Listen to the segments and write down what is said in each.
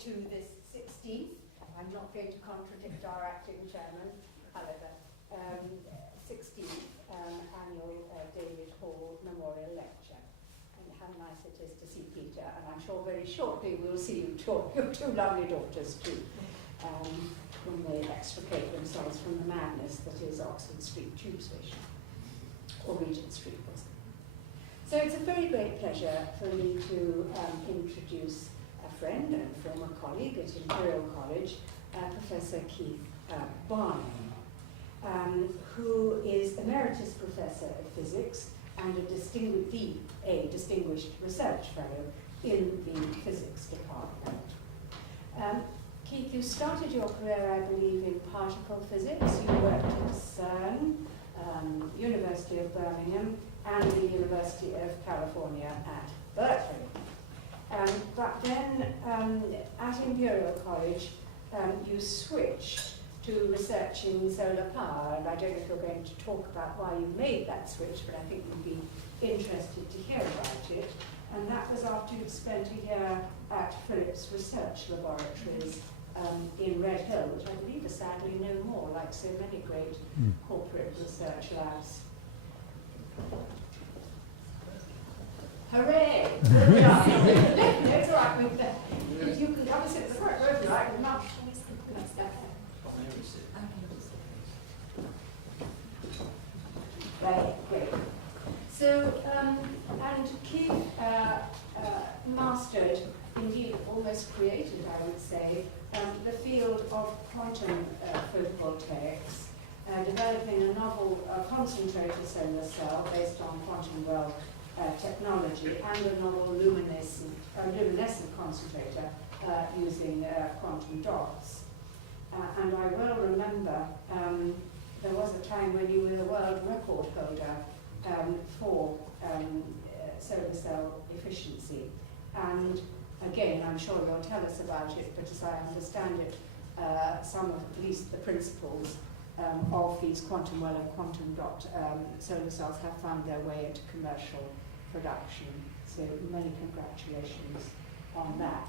to this 16th, I'm not going to contradict our acting chairman, however, 16th annual David Hall Memorial Lecture. And how nice it is to see Peter, and I'm sure very shortly we'll see you talk, your two lovely daughters too, when they extricate themselves from the madness that is Oxford Street Tube Station, or Regent Street. So it's a very great pleasure for me to introduce a friend and former colleague at Imperial College, Professor Keith Barnum, who is Emeritus Professor of Physics and a distinguished research fellow in the Physics Department. Keith, you started your career, I believe, in particle physics. You worked at CERN, University of Birmingham, and the University of California at Berkeley. But then at Imperial College, you switched to researching solar power, and I don't know if you're going to talk about why you made that switch, but I think you'd be interested to hear about it. And that was after you'd spent a year at Philips Research Laboratories in Red Hill, which I believe is sadly no more, like so many great corporate research labs. Hooray! Good job. No, it's all right. If you can come and sit at the front row if you like, and not. Right, great. So, and Keith mastered, indeed almost created, I would say, the field of quantum photovoltaics, developing a novel concentrator solar cell based on quantum well technology, and a novel luminescent concentrator using quantum dots. And I well remember there was a time when you were the world record holder for solar cell efficiency. And again, I'm sure you'll tell us about it, but as I understand it, some of at least the principles of these quantum well and quantum dot solar cells have found their way into commercial production. So many congratulations on that.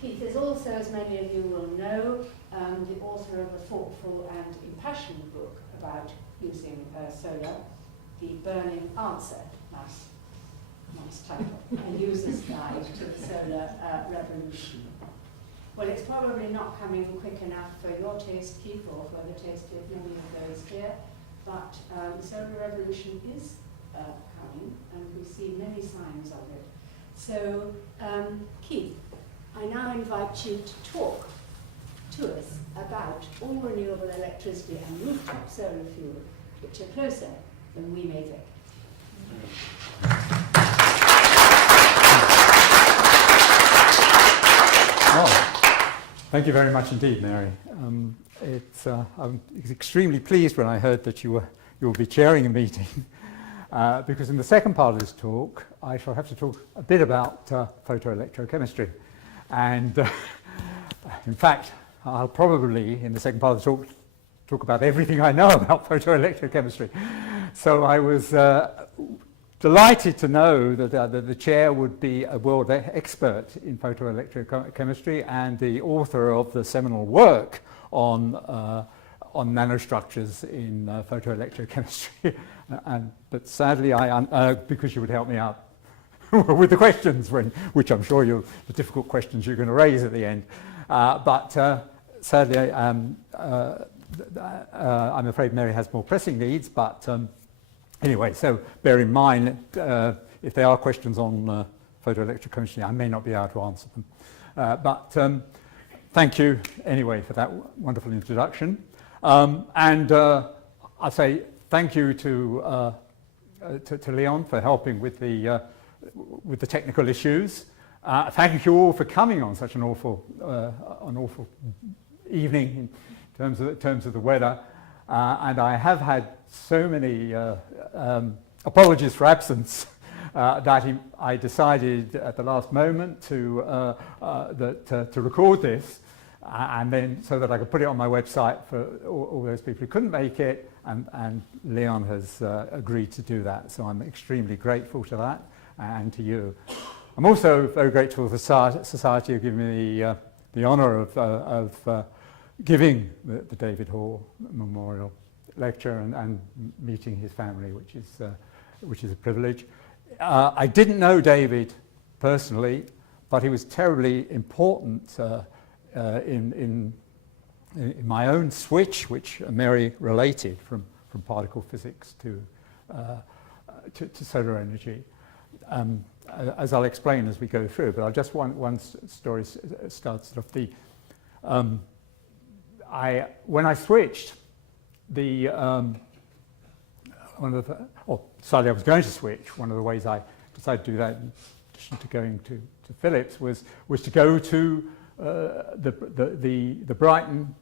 Keith is also, as many of you will know, the author of a thoughtful and impassioned book about using solar, The Burning Answer, nice title, a user's guide to the solar revolution. Well, it's probably not coming quick enough for your taste, Keith, or for the taste of many of those here, but the solar revolution is coming, and we see many signs of it. So, Keith, I now invite you to talk to us about all-renewable electricity and rooftop solar fuel, which are closer than we may think. Well, thank you very much indeed, Mary. I was extremely pleased when I heard that you will be chairing a meeting, because in the second part of this talk, I shall have to talk a bit about photoelectrochemistry. And in fact, I'll probably, in the second part of the talk about everything I know about photoelectrochemistry. So I was delighted to know that the chair would be a world expert in photoelectrochemistry and the author of the seminal work on nanostructures in photoelectrochemistry. But sadly, because you would help me out with the questions, which I'm sure the difficult questions you're going to raise at the end. But sadly, I'm afraid Mary has more pressing needs. But anyway, so bear in mind, if there are questions on photoelectrochemistry, I may not be able to answer them. But thank you anyway for that wonderful introduction. And I'll say thank you to Leon for helping with the technical issues. Thank you all for coming on such an awful evening in terms of the weather. And I have had so many apologies for absence that I decided at the last moment to record this, and then so that I could put it on my website for all those people who couldn't make it. And Leon has agreed to do that, so I'm extremely grateful to that and to you. I'm also very grateful for the Society of giving me the honour of giving the David Hall Memorial Lecture and meeting his family, which is a privilege. I didn't know David personally, but he was terribly important in my own switch, which Mary related from particle physics to solar energy. As I'll explain as we go through, but I'll just one story starts off. When I switched, decided I was going to switch. One of the ways I decided to do that, in addition to going to Philips, was to go to the Brighton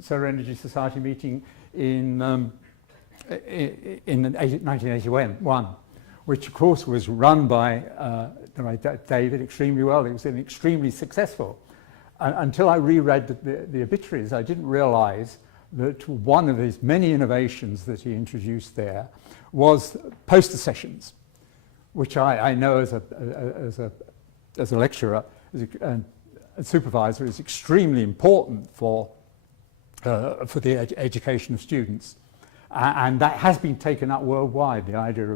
Solar Energy Society meeting in 1981, which of course was run by David extremely well. It was extremely successful. Until I reread the obituaries, I didn't realise that one of his many innovations that he introduced there was poster sessions, which I know as a lecturer, as a supervisor, is extremely important for the education of students, and that has been taken up worldwide. The idea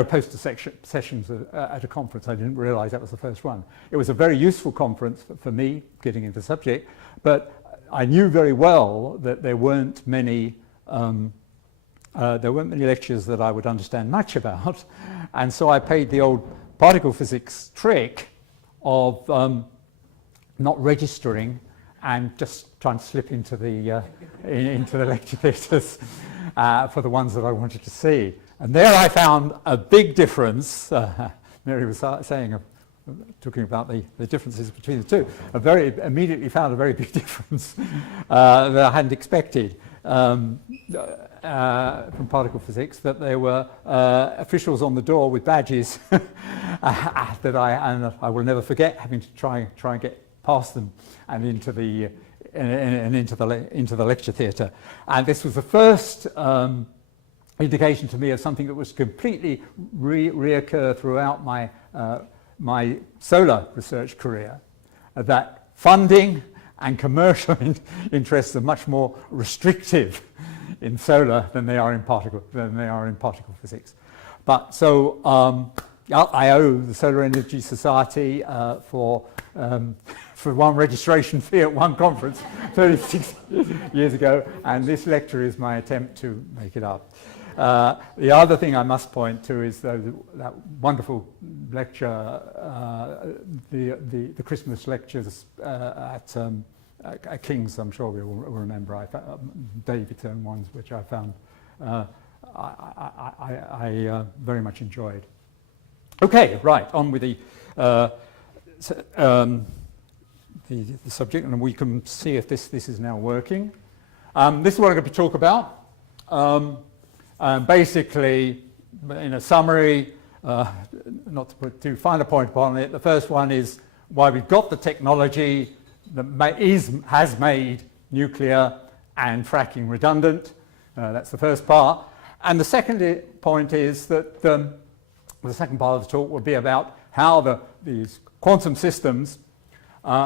of poster sessions at a conference. I didn't realise that was the first one. It was a very useful conference for me getting into the subject, but I knew very well that there weren't many lectures that I would understand much about, and so I paid the old particle physics trick of not registering and just trying to slip into the lecture theatres for the ones that I wanted to see. And there I found a big difference. Mary was saying, talking about the differences between the two. Immediately found a very big difference that I hadn't expected from particle physics, that there were officials on the door with badges that I will never forget, having to try and get past them and into the lecture theatre. And this was the first indication to me of something that was completely reoccur throughout my solar research career, that funding and commercial interests are much more restrictive in solar than they are in particle physics. But so I owe the Solar Energy Society for one registration fee at one conference 36 years ago, and this lecture is my attempt to make it up. The other thing I must point to is that wonderful lecture, the Christmas lectures at King's. I'm sure we all remember. David's own ones, which I found I very much enjoyed. Okay, right, on with the subject, and we can see if this is now working. This is what I'm going to talk about. Basically, in a summary, not to put too fine a point upon it, the first one is why we've got the technology that has made nuclear and fracking redundant. That's the first part. And the second point is that the second part of the talk will be about how these quantum systems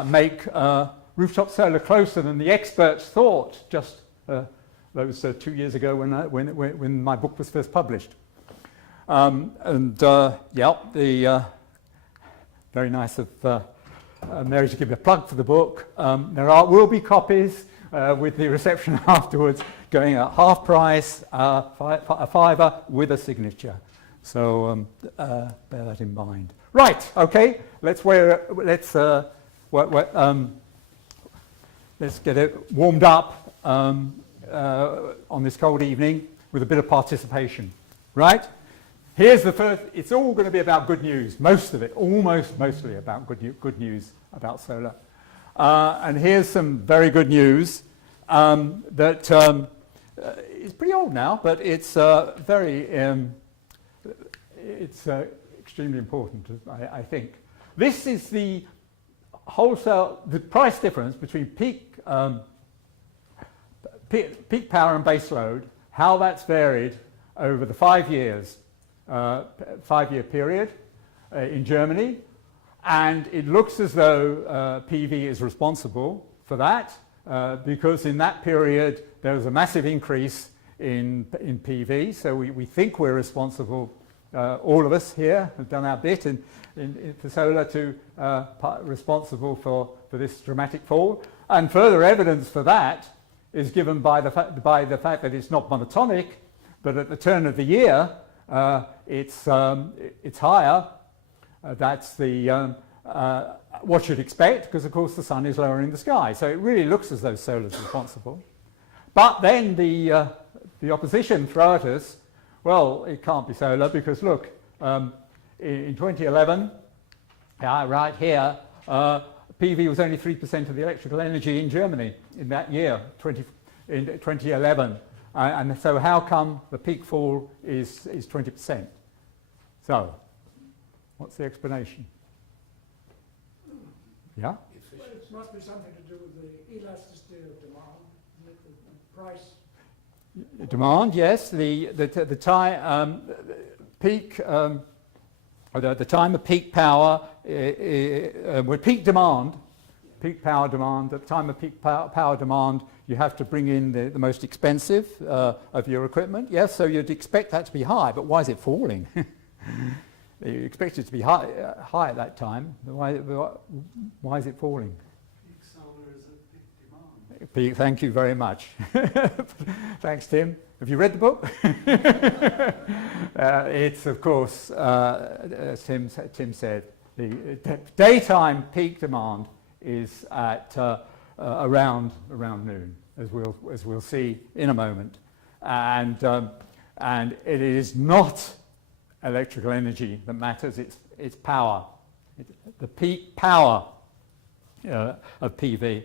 make rooftop solar closer than the experts thought just those 2 years ago when my book was first published. Very nice of Mary to give me a plug for the book. There will be copies with the reception afterwards going at half price, a £5 with a signature. So bear that in mind. Right, okay, let's get it warmed up on this cold evening with a bit of participation, right? Here's the first. It's all going to be about good news. Most of it, mostly about good news about solar. And here's some very good news that is pretty old now, but it's extremely important, I think. This is the price difference between peak power and base load, how that's varied over the 5 years 5-year period in Germany, and it looks as though PV is responsible for that because in that period there was a massive increase in PV, so we think we're responsible, all of us here have done our bit for solar to responsible for this dramatic fall. And further evidence for that is given by the fact that it's not monotonic, but at the turn of the year it's higher. That's the what you'd expect, because of course the sun is lower in the sky. So it really looks as though solar is responsible. But then the opposition throw at us, well, it can't be solar because look, in 2011, right here, PV was only 3% of the electrical energy in Germany in that year, in 2011. And so how come the peak fall is 20%? So, what's the explanation? Yeah? Well, it must be something to do with the elasticity of demand, the price. Demand, yes. The time peak. The time of peak power, with peak demand, peak power demand. At the time of peak power demand, you have to bring in the most expensive of your equipment. Yes, so you'd expect that to be high, but why is it falling? You expect it to be high at that time. Why is it falling? Peak solar is at peak demand. Thank you very much. Thanks, Tim. Have you read the book? It's, of course, as Tim said, the daytime peak demand is at around noon, as we'll see in a moment, and it is not electrical energy that matters. It's power. The peak power of PV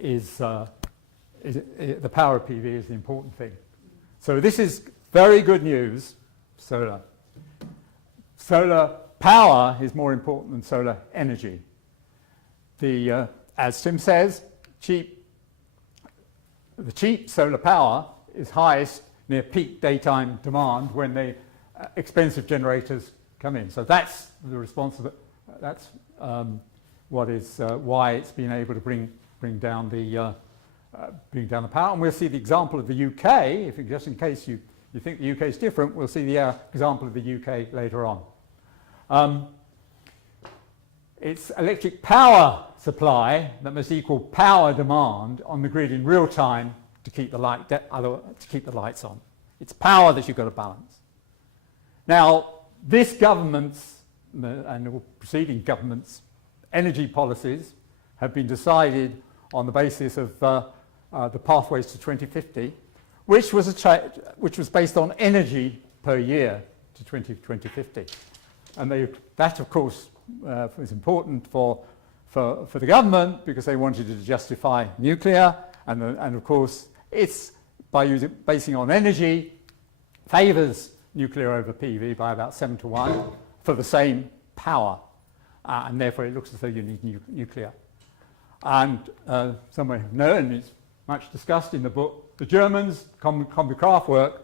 is the power of PV is the important thing. So this is very good news, solar. Solar power is more important than solar energy. As Tim says, the cheap solar power is highest near peak daytime demand when the expensive generators come in. So that's the responsibility. That's what is why it's been able to bring down the power. And we'll see the example of the UK, just in case you think the UK is different, we'll see the example of the UK later on. It's electric power supply that must equal power demand on the grid in real time to keep the lights on. It's power that you've got to balance. Now, this government's and the preceding government's energy policies have been decided on the basis of the pathways to 2050, which was based on energy per year to 2050, and that of course was important for the government because they wanted to justify nuclear, and of course it's basing on energy favours nuclear over PV by about 7-1 for the same power, and therefore it looks as though you need nuclear. And somewhere known, it's much discussed in the book, the Germans, Combi Kraftwerk,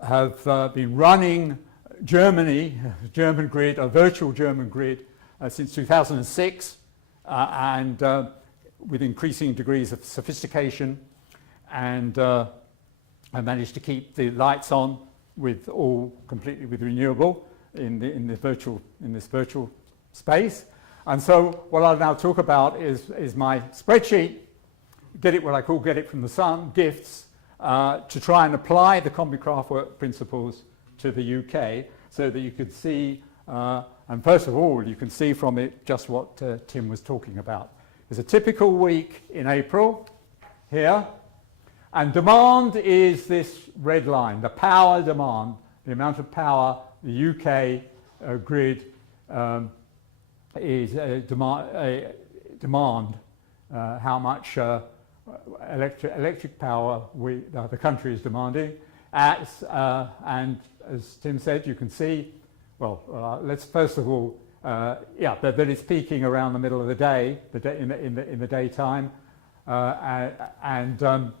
have been running Germany, German grid, a virtual German grid, since 2006, and with increasing degrees of sophistication, and I managed to keep the lights on completely with renewable in this virtual space. And so what I'll now talk about is my spreadsheet, what I call get it from the sun, gifts, to try and apply the Combi Kraftwerk principles to the UK so that you could see, and first of all, you can see from it just what Tim was talking about. There's a typical week in April here, and demand is this red line, the power demand, the amount of power the UK grid is demand, how much electric power the country is demanding. And as Tim said, you can see, let's first of all, that it's peaking around the middle of the day, in the daytime, and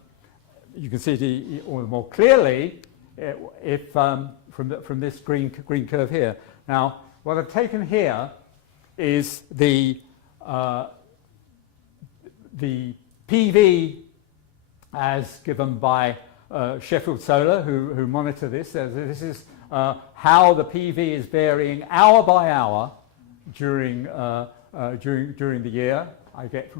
you can see it all the more clearly if from this green curve here. Now, what I've taken here is the PV as given by Sheffield Solar, who monitor this. This is how the PV is varying hour by hour during the year. I get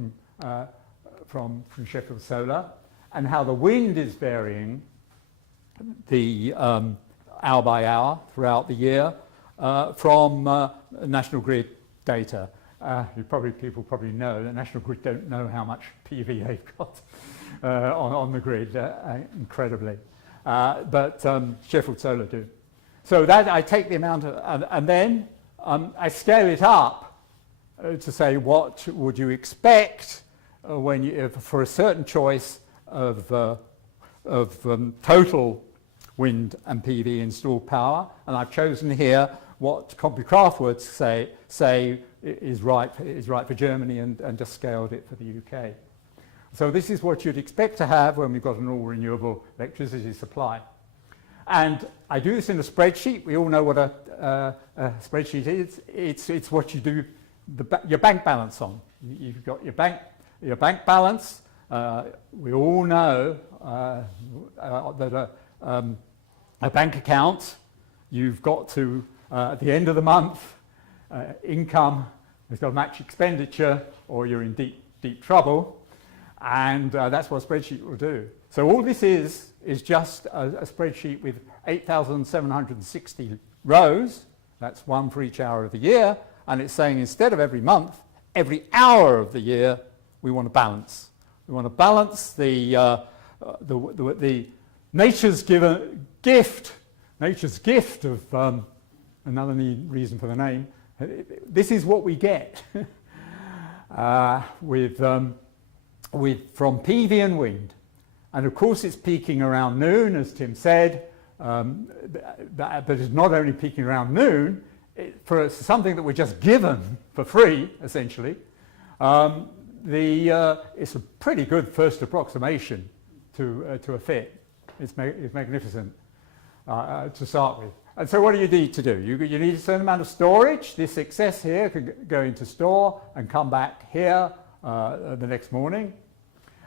from Sheffield Solar, and how the wind is varying the hour by hour throughout the year from National Grid data. People probably know that National Grid don't know how much PV they've got on the grid, incredibly. But Sheffield Solar do. So that I take the amount of, and then I scale it up to say what would you expect when you, for a certain choice of total wind and PV installed power, and I've chosen here what CompuCraft would say is right for Germany, and just scaled it for the UK. So this is what you'd expect to have when we've got an all-renewable electricity supply. And I do this in a spreadsheet. We all know what a spreadsheet is. It's what you do your bank balance on. You've got your bank balance. We all know that a bank account, you've got to, at the end of the month, income has got to match expenditure, or you're in deep trouble. And that's what a spreadsheet will do. So all this is just a spreadsheet with 8,760 rows. That's one for each hour of the year. And it's saying instead of every month, every hour of the year, we want to balance. We want to balance the nature's gift of another reason for the name. This is what we get from PV and wind. And of course it's peaking around noon, as Tim said, but it's not only peaking around noon, for something that we're just given for free, essentially. It's a pretty good first approximation to a fit. It's magnificent to start with. And so what do you need to do? You need a certain amount of storage. This excess here can go into store and come back here the next morning.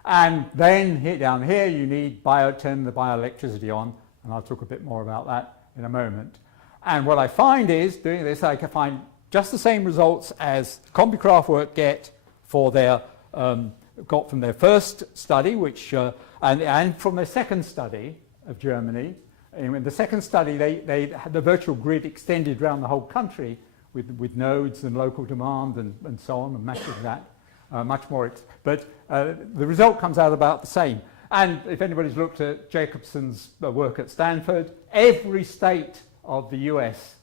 And then down here you need turn the bioelectricity on, and I'll talk a bit more about that in a moment. And what I find is, doing this, I can find just the same results as CompuCraft work get for their got from their first study, which and from their second study of Germany. In the second study, they had the virtual grid extended around the whole country with nodes and local demand and so on, and matching that much more. But the result comes out about the same. And if anybody's looked at Jacobson's work at Stanford, every state of the US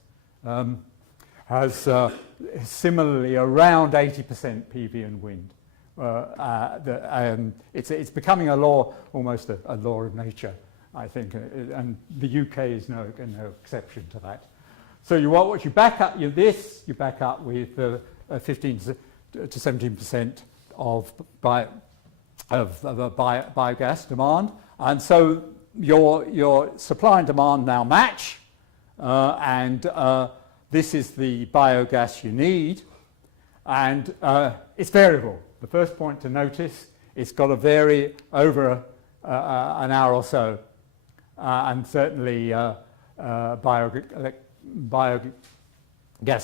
has similarly around 80% PV and wind. It's becoming a law, almost a law of nature, I think, and the UK is no exception to that. So you back up you back up with 15 to 17% of biogas demand, and so your supply and demand now match, and this is the biogas you need, and it's variable. The first point to notice, it's got to vary over an hour or so, and certainly biogas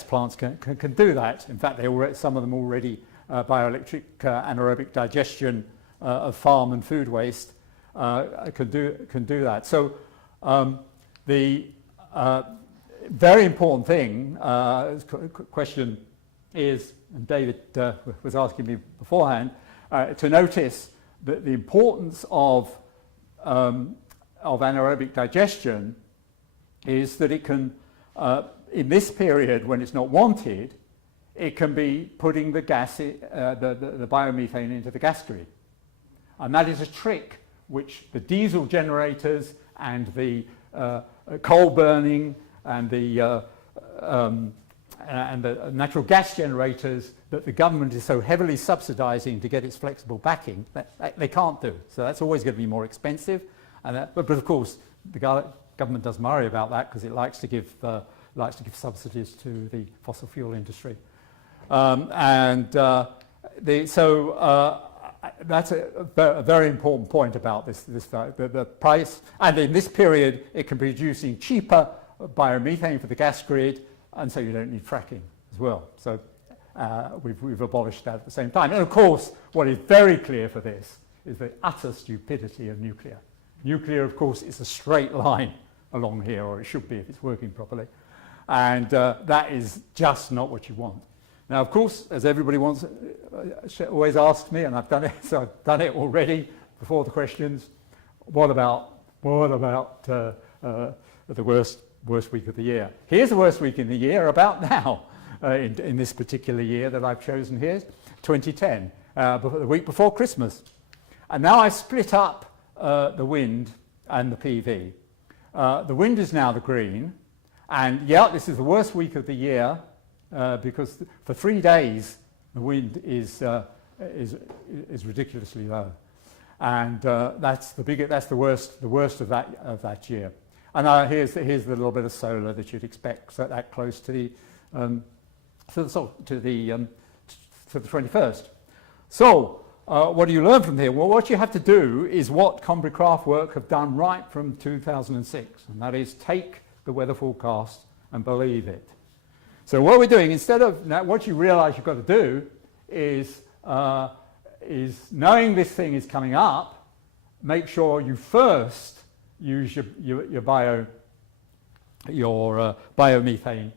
plants can do that. In fact, some of them already bioelectric anaerobic digestion of farm and food waste can do that. So the very important thing question is, and David was asking me beforehand, to notice that the importance of anaerobic digestion is that it can, in this period when it's not wanted, it can be putting the gas, the biomethane into the gas grid. And that is a trick which the diesel generators and the coal burning and the natural gas generators that the government is so heavily subsidising to get its flexible backing, they can't do. So that's always going to be more expensive. And but of course, the government doesn't worry about that because it likes to give subsidies to the fossil fuel industry. That's a very important point about the price. And in this period, it can be producing cheaper biomethane for the gas grid, and so you don't need fracking as well. So we've abolished that at the same time. And of course, what is very clear for this is the utter stupidity of nuclear. Nuclear, of course, is a straight line along here, or it should be if it's working properly. And that is just not what you want. Now, of course, as everybody always asks me, and I've done it, so I've done it already before the questions, what about the worst week of the year? Here's the worst week in the year about now, in this particular year that I've chosen here, 2010, the week before Christmas. And now I've split up the wind and the PV. The wind is now the green, and yeah, this is the worst week of the year because for 3 days the wind is ridiculously low, and that's the worst of that year. And here's the little bit of solar that you'd expect, so that close to the 21st. So what do you learn from here? Well, what you have to do is what Conbury Craftwork have done right from 2006, and that is take the weather forecast and believe it. So what we're doing, instead of what you realise you've got to do is knowing this thing is coming up, make sure you first use your biomethane,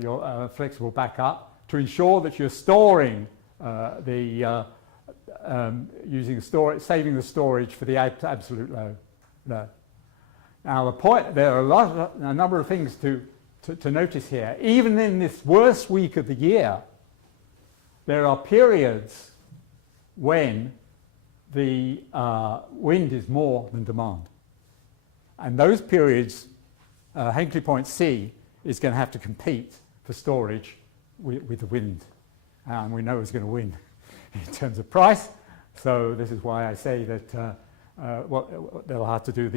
your flexible backup, to ensure that you're storing saving the storage for the absolute low. Now there are a number of things to notice here. Even in this worst week of the year, there are periods when the wind is more than demand. And those periods, Hinkley Point C is going to have to compete for storage with the wind. And we know it's going to win in terms of price. So this is why I say that they'll have to do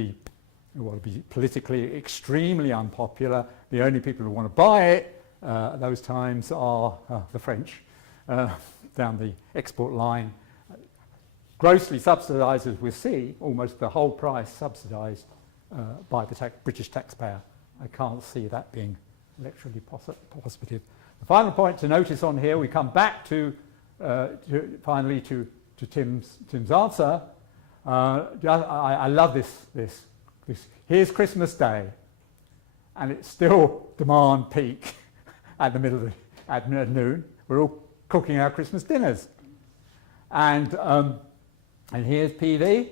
it will be politically extremely unpopular. The only people who want to buy it at those times are the French down the export line. Grossly subsidised, as we'll see, almost the whole price subsidised by the British taxpayer. I can't see that being electorally positive. The final point to notice on here, we come back to finally to Tim's answer. I love this. Here's Christmas Day, and it's still demand peak at noon. We're all cooking our Christmas dinners, and here's PV.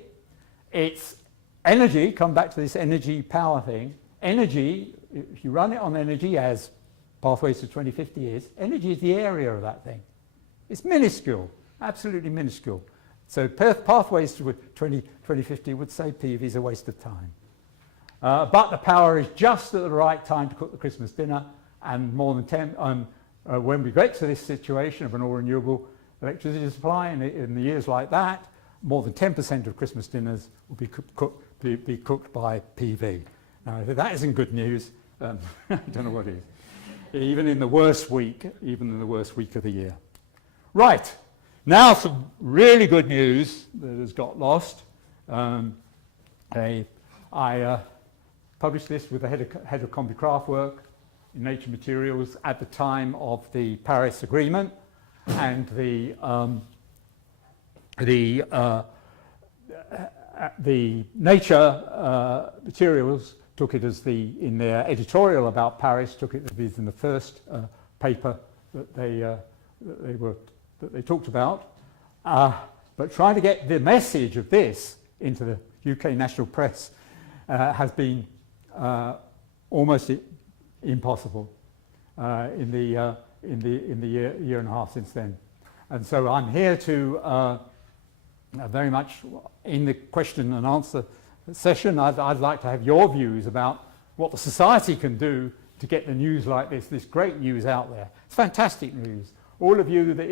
It's energy. Come back to this energy power thing. Energy, if you run it on energy, as Pathways to 2050 is, energy is the area of that thing. It's minuscule, absolutely minuscule. So Pathways to 2050 would say PV is a waste of time. But the power is just at the right time to cook the Christmas dinner, and more than 10, when we get to this situation of an all-renewable electricity supply in the years like that, more than 10% of Christmas dinners will be cooked by PV. Now, if that isn't good news, I don't know what is. Even in the worst week of the year. Right, now some really good news that has got lost. I published this with the head of Conbury Craftwork in Nature Materials at the time of the Paris Agreement, and the Nature Materials took it as in their editorial about Paris, took it as in the first paper that they talked about. But trying to get the message of this into the UK national press has been almost impossible in the year and a half since then. And so I'm here to very much in the question and answer session. I'd like to have your views about what the society can do to get the news like this great news out there. It's fantastic news. All of you that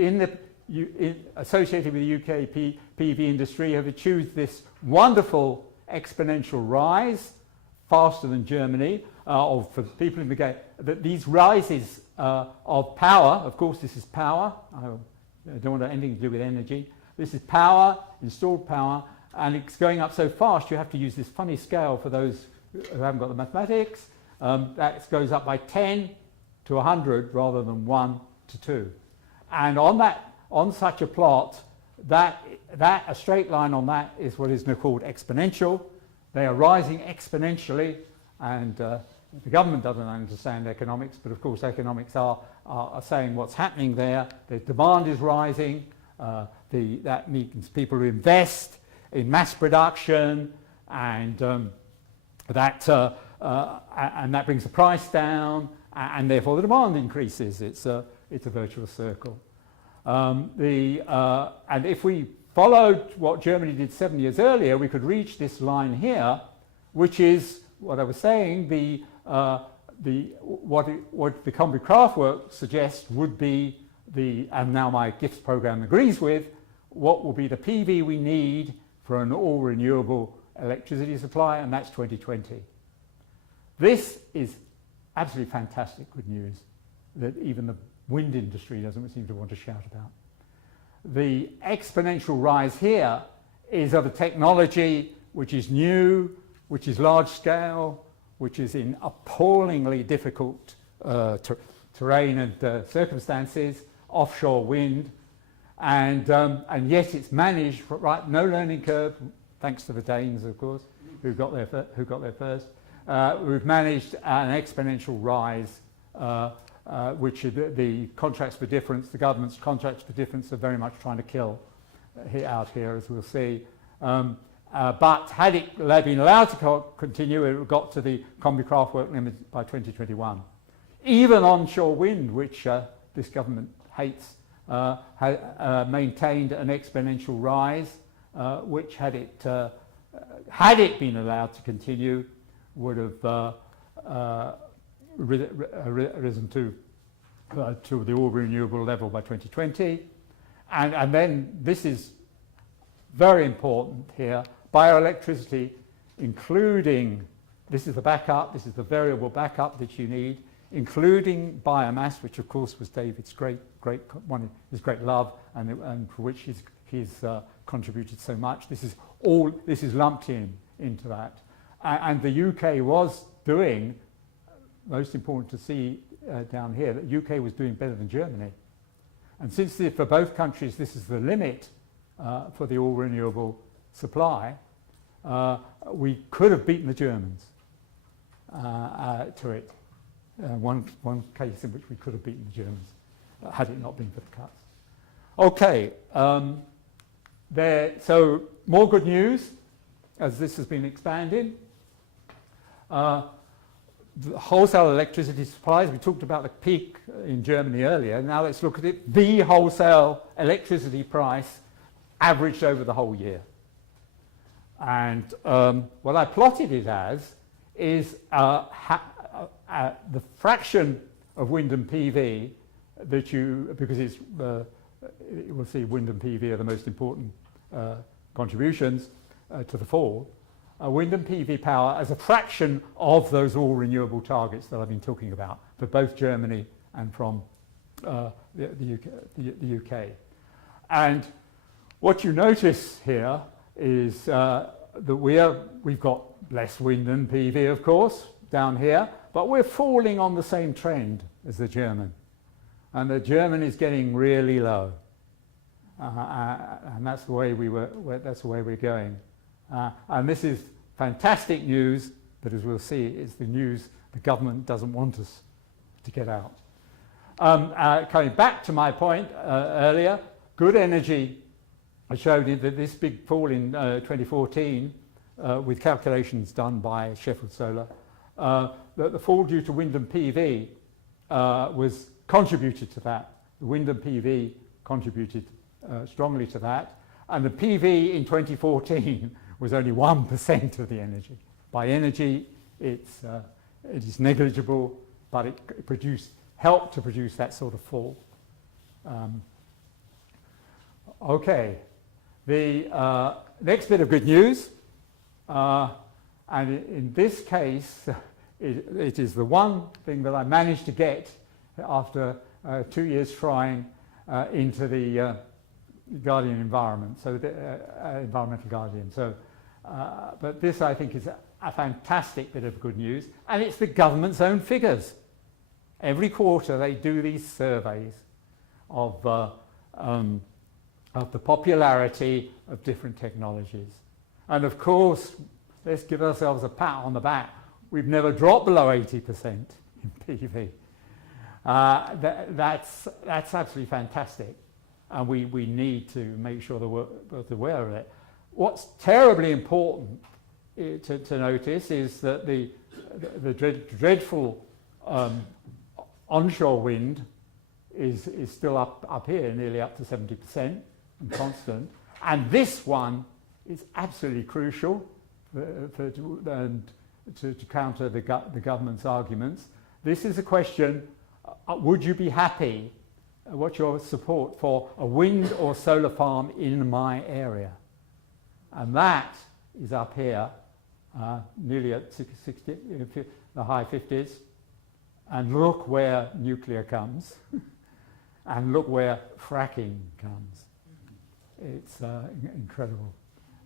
associated with the UK PV industry have achieved this wonderful exponential rise faster than Germany, or for the people in the game, that these rises of power, of course this is power, I don't want anything to do with energy, this is power, installed power, and it's going up so fast you have to use this funny scale for those who haven't got the mathematics. That goes up by 10 to 100 rather than 1 to 2. And on such a plot, a straight line on that is what is now called exponential. They are rising exponentially, and the government doesn't understand economics, but of course economics are saying what's happening there. The demand is rising. That means people who invest in mass production, and that brings the price down, and therefore the demand increases. It's a virtuous circle. And if we followed what Germany did 7 years earlier, we could reach this line here, which is what I was saying. What the Combi Craftwork suggests would be and now my GIFTS program agrees with, what will be the PV we need for an all-renewable electricity supply, and that's 2020. This is absolutely fantastic good news that even the wind industry doesn't seem to want to shout about. The exponential rise here is of a technology which is new, which is large scale, which is in appallingly difficult terrain and circumstances, offshore wind, and yet it's managed, right, no learning curve, thanks to the Danes, of course, who got there first. We've managed an exponential rise, which the contracts for difference, the government's contracts for difference, are very much trying to kill out here, as we'll see. But had it been allowed to continue, it would have got to the Combi Craftwork limit by 2021. Even onshore wind, which this government hates, maintained an exponential rise, which had it been allowed to continue, would have risen to the all-renewable level by 2020. And then this is very important here, bioelectricity, including, this is the backup, this is the variable backup that you need, including biomass, which of course was David's great love, and for which he's contributed so much. This is lumped into that. And the UK was doing, most important to see down here, that UK was doing better than Germany. And since for both countries this is the limit for the all-renewable supply, we could have beaten the Germans to it. One case in which we could have beaten the Germans had it not been for the cuts. Okay, so more good news as this has been expanded. The wholesale electricity supplies, we talked about the peak in Germany earlier, now let's look at it. The wholesale electricity price averaged over the whole year. And what I plotted it as is the fraction of wind and PV that because it's, we'll see wind and PV are the most important contributions to the fall. Wind and PV power as a fraction of those all-renewable targets that I've been talking about for both Germany and from the UK. And what you notice here is that we've got less wind and PV, of course, down here, but we're falling on the same trend as the German. And the German is getting really low. And that's the way we're going. And this is fantastic news, but as we'll see, it's the news the government doesn't want us to get out. Coming back to my point earlier, good energy, I showed you that this big fall in 2014, with calculations done by Sheffield Solar, that the fall due to wind and PV was contributed to that. The wind and PV contributed strongly to that. And the PV in 2014 was only 1% of the energy. By energy, it is negligible, but it helped to produce that sort of fall. Okay, the next bit of good news And in this case, it is the one thing that I managed to get after 2 years trying into the Guardian environment, so the Environmental Guardian. So, but this I think is a fantastic bit of good news, and it's the government's own figures. Every quarter they do these surveys of the popularity of different technologies. And of course, let's give ourselves a pat on the back. We've never dropped below 80% in PV. That's absolutely fantastic. And we need to make sure that we're both aware of it. What's terribly important to notice is that the dreadful onshore wind is still up here, nearly up to 70% and constant. And this one is absolutely crucial to counter the government's arguments. This is a question, would you be happy, what's your support for a wind or solar farm in my area? And that is up here, nearly at 60, the high 50s. And look where nuclear comes, and look where fracking comes. It's incredible.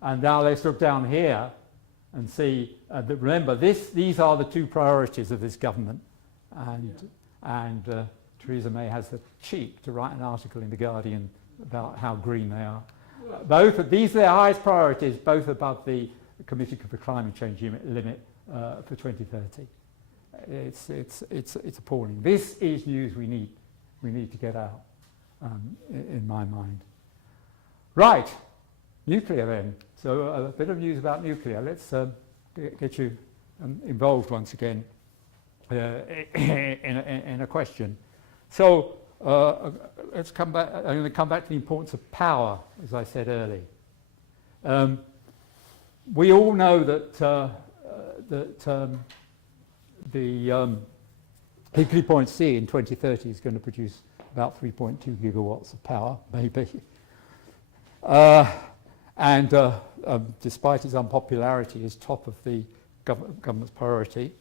And now let's look down here and see, remember, these are the two priorities of this government. And Theresa May has the cheek to write an article in The Guardian about how green they are. These are their highest priorities, both above the Committee for Climate Change limit for 2030. It's appalling. This is news we need to get out, in my mind. Right, nuclear then. So a bit of news about nuclear. Let's get you involved once again in a question. So let's come back. I'm going to come back to the importance of power, as I said earlier. We all know that the Hinkley Point C in 2030 is going to produce about 3.2 gigawatts of power, maybe. And despite its unpopularity, is top of the government's priority.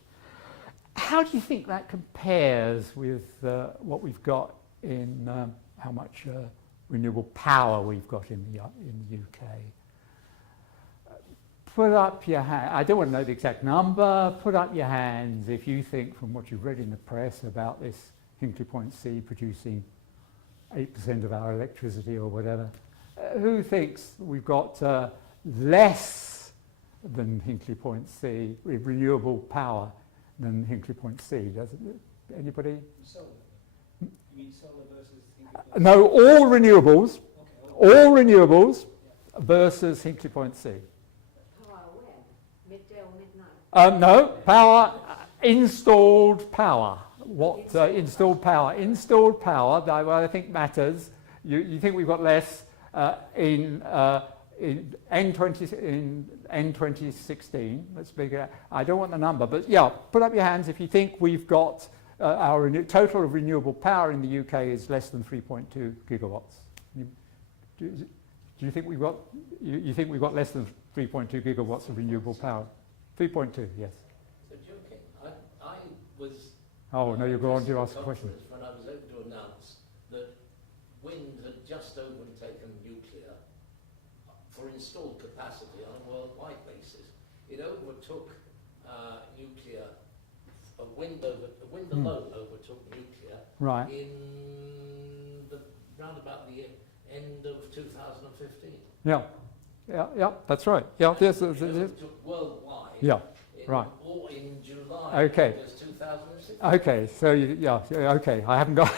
How do you think that compares with what we've got in how much renewable power we've got in the UK? Put up your hand. I don't want to know the exact number. Put up your hands if you think, from what you've read in the press about this Hinkley Point C producing 8% of our electricity or whatever. Who thinks we've got less than Hinkley Point C, renewable power than Hinkley Point C? Anybody? Solar. You mean solar versus Hinkley Point C? No, all renewables. Okay. All renewables versus Hinkley Point C. Power when? Midday or midnight? No, power, installed power. What installed power? Installed power, that I think matters. You think we've got less in N2016. Let's figure out. I don't want the number, but yeah, put up your hands if you think we've got our total of renewable power in the UK is less than 3.2 gigawatts. Do you think we've got? You think we've got less than 3.2 gigawatts of renewable power? 3.2, yes. So joking, I was. Oh no, you're going to ask a question. When I was able to announce that wind had just overtaken nuclear for installed capacity on a worldwide basis. It overtook nuclear. Wind alone overtook nuclear. Right. Round about the end of 2015. Yeah, that's right. Yeah, it overtook worldwide. Yeah, right. Or in July. Okay. It was 2016. Okay, so okay, I haven't got.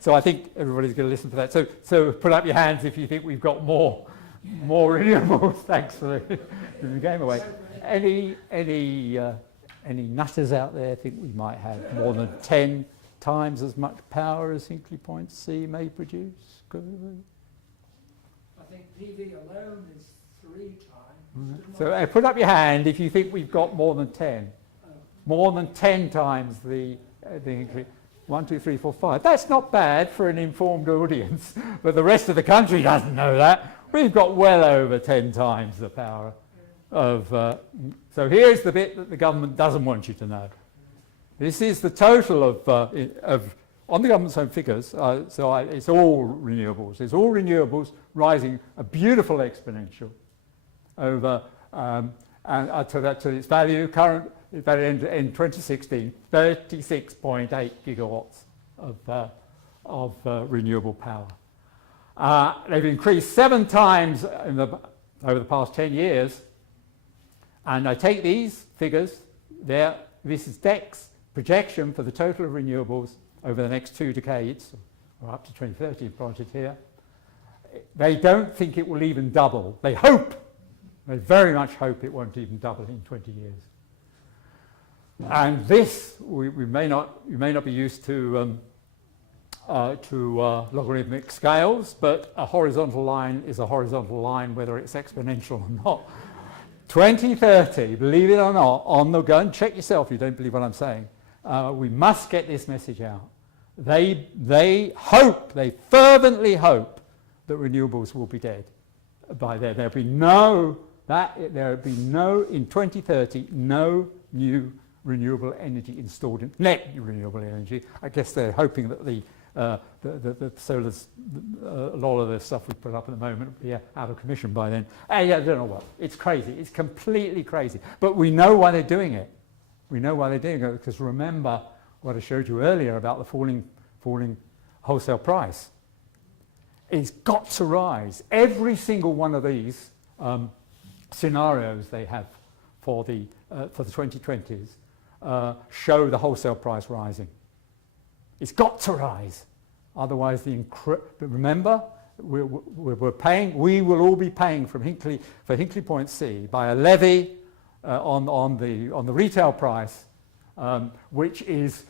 So I think everybody's going to listen to that. So put up your hands if you think we've got more renewables. Thanks for the game away. Any nutters out there think we might have more than 10 times as much power as Hinkley Point C may produce? I think PV alone is 3 times. So put up your hand if you think we've got more than 10. More than 10 times the Hinkley. 1, 2, 3, 4, 5. That's not bad for an informed audience, but the rest of the country doesn't know that. We've got well over 10 times the power of, so here's the bit that the government doesn't want you to know. This is the total of on the government's own figures, it's all renewables. It's all renewables rising a beautiful exponential over, and to its value, current value in 2016, 36.8 gigawatts of renewable power. They've increased 7 times over the past 10 years, and I take these figures, this is DEC's projection for the total of renewables over the next 2 decades, or up to 2030 plotted here. They don't think it will even double. They very much hope it won't even double in 20 years. And this, you may not be used to logarithmic scales, but a horizontal line is a horizontal line whether it's exponential or not. 2030, believe it or not, go and check yourself if you don't believe what I'm saying. We must get this message out. They fervently hope that renewables will be dead by then. There'll be no, in 2030, no new renewable energy installed in net renewable energy. I guess they're hoping that the solar's, a lot of the stuff we put up at the moment will be out of commission by then. I don't know what. It's crazy. It's completely crazy. But we know why they're doing it. We know why they're doing it because remember what I showed you earlier about the falling wholesale price. It's got to rise. Every single one of these scenarios they have for the 2020s show the wholesale price rising. It's got to rise. Otherwise, but remember, we will all be paying for Hinkley Point C by a levy on the retail price, which is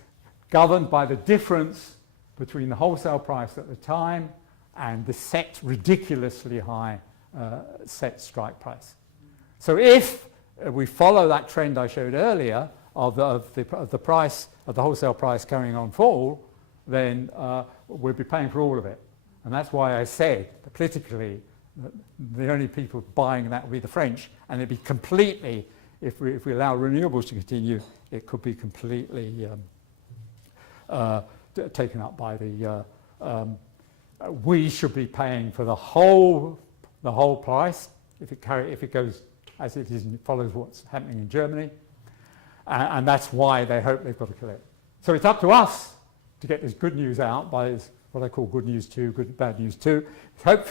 governed by the difference between the wholesale price at the time and the set ridiculously high set strike price. So if we follow that trend I showed earlier of the price of the wholesale price carrying on fall, then we'll be paying for all of it. And that's why I said that politically the only people buying that will be the French, and it'd be completely, if we allow renewables to continue, it could be completely taken up by the we should be paying for the whole price if it goes as it is and it follows what's happening in Germany, and that's why they hope they've got to kill it. So it's up to us to get this good news out by what I call good news 2, bad news 2. Hope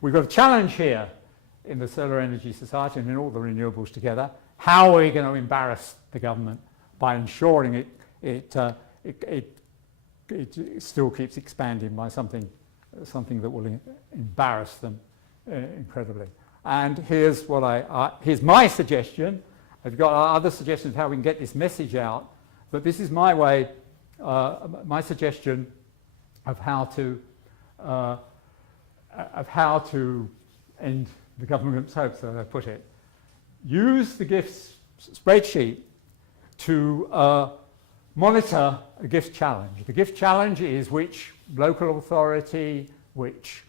we've got a challenge here in the Solar Energy Society and in all the renewables together. How are we going to embarrass the government by ensuring it still keeps expanding by something that will embarrass them incredibly? And here's here's my suggestion. I've got other suggestions how we can get this message out, but this is my way, my suggestion of how to end the government's hopes, as I put it. Use the GIFTS spreadsheet to monitor a GIFT challenge. The GIFT challenge is which local authority, which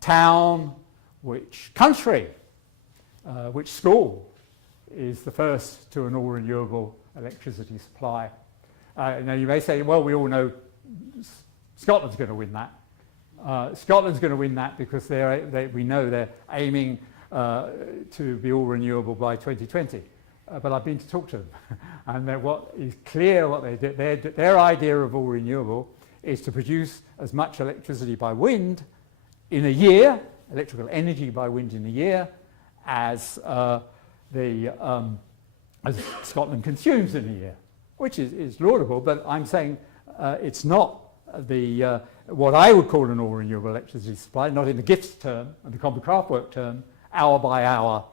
town, which country, which school is the first to an all-renewable electricity supply. Now you may say, well, we all know Scotland's going to win that. Scotland's going to win that because we know they're aiming to be all renewable by 2020. But I've been to talk to them, and what is clear what they did, their idea of all renewable is to produce as much electricity by wind in a year, electrical energy by wind in a year, as Scotland consumes in a year, which is laudable. But I'm saying it's not what I would call an all renewable electricity supply, not in the GIFTS term and the Common Craftwork term, hour by hour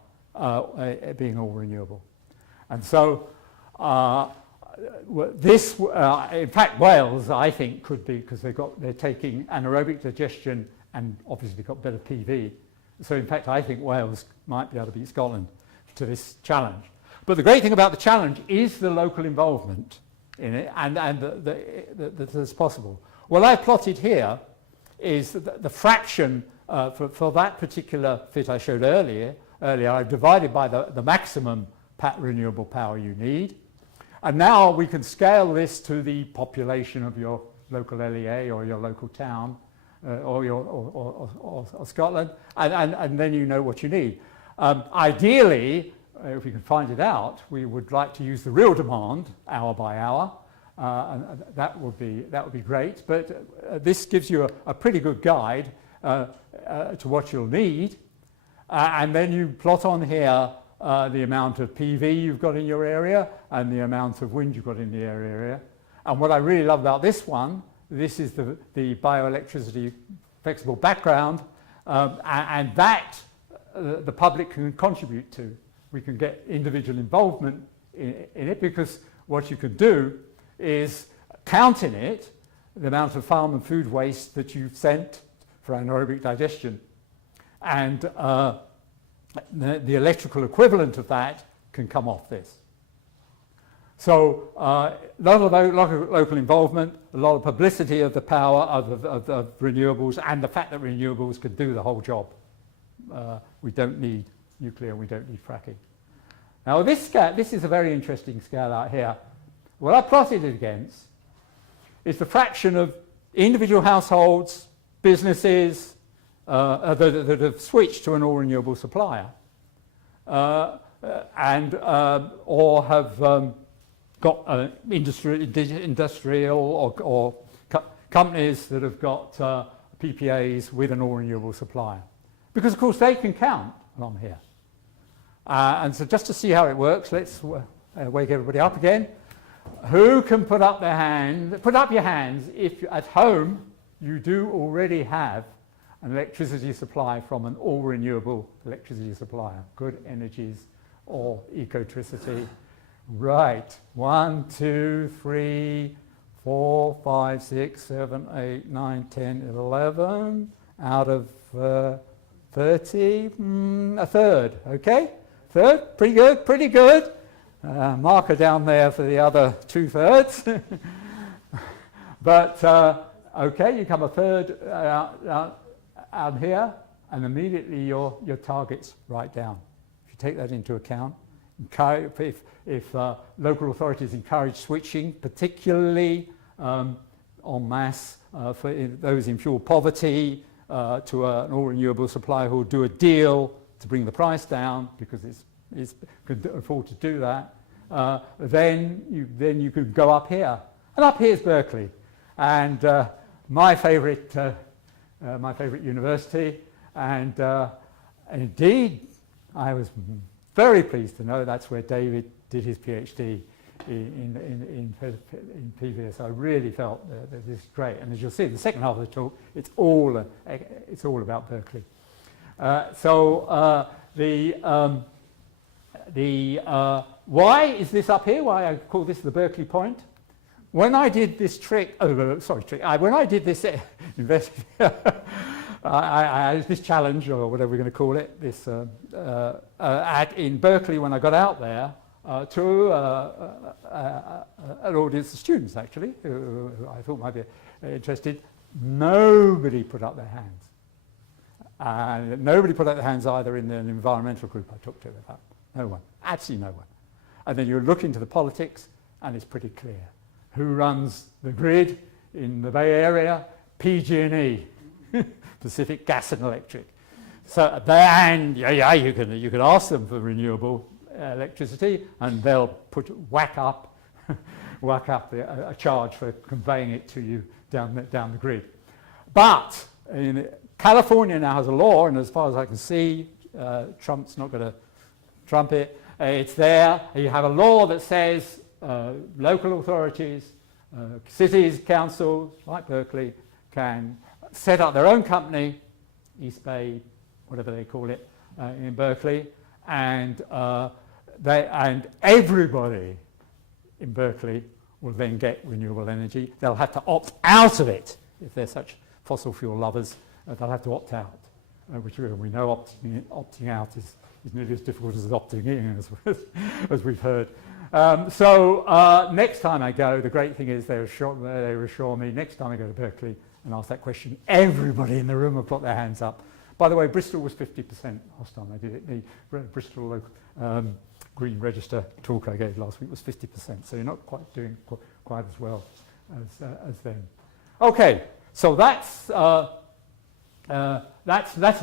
being all renewable. And so this, in fact, Wales, I think, could be, because they're taking anaerobic digestion and obviously got better PV. So in fact, I think Wales might be able to beat Scotland to this challenge. But the great thing about the challenge is the local involvement in it, and that is possible. What I plotted here is the fraction for that particular fit I showed earlier earlier, I've divided by the maximum renewable power you need. And now we can scale this to the population of your local LEA or your local town or Scotland, and then you know what you need. Ideally, if we can find it out, we would like to use the real demand hour by hour, and that would be great. But this gives you a pretty good guide to what you'll need, and then you plot on here the amount of PV you've got in your area and the amount of wind you've got in the area. And what I really love about this one, this is the bioelectricity flexible background, and that the public can contribute to. We can get individual involvement in it, because what you can do is count in it the amount of farm and food waste that you've sent for anaerobic digestion, and the electrical equivalent of that can come off this. So a lot of local involvement, a lot of publicity of the power of renewables, and the fact that renewables can do the whole job. We don't need nuclear, we don't need fracking. Now this is a very interesting scale out here. What I plotted it against is the fraction of individual households, businesses that have switched to an all-renewable supplier, or have got industrial or companies that have got PPAs with an all-renewable supplier. Because, of course, they can count along here. And so just to see how it works, let's wake everybody up again. Who can put up their hand? Put up your hands if at home you do already have an electricity supply from an all-renewable electricity supplier, Good Energies or Ecotricity. Right, 1, 2, 3, 4, 5, 6, 7, 8, 9, 10, 11 out of 30, a third, okay? Third, pretty good. Marker down there for the other 2/3. But, okay, you come a third out here, and immediately your target's right down. If you take that into account, if local authorities encourage switching, particularly en masse for those in fuel poverty, to an all-renewable supplier who will do a deal to bring the price down because it could afford to do that, then you could go up here. And up here's Berkeley, and my favourite university, and indeed I was very pleased to know that's where David did his PhD in PV. So I really felt that this is great. And as you'll see in the second half of the talk, it's all about Berkeley. Why is this up here? Why I call this the Berkeley point? When I did this when I did this this challenge, or whatever we're going to call it, this in Berkeley, when I got out there to an audience of students, actually, who I thought might be interested, nobody put up their hands. And nobody put up their hands either in an environmental group I talked to about. No one, absolutely no one. And then you look into the politics, and it's pretty clear. Who runs the grid in the Bay Area? PG&E. Pacific Gas and Electric. So and you can ask them for renewable electricity, and they'll whack up a charge for conveying it to you down the grid. But California now has a law, and as far as I can see, Trump's not going to trump it. It's there. You have a law that says local authorities, cities, councils like Berkeley can set up their own company, East Bay, whatever they call it, in Berkeley, and everybody in Berkeley will then get renewable energy. They'll have to opt out of it if they're such fossil fuel lovers. They'll have to opt out, which we know opting out is nearly as difficult as opting in, as we've heard. So next time I go, the great thing is they assure me next time I go to Berkeley and ask that question, everybody in the room will put their hands up, By the way, Bristol was 50% last time I did it. The Bristol Green Register talk I gave last week was 50%, so you're not quite doing quite as well as them. Okay, so that's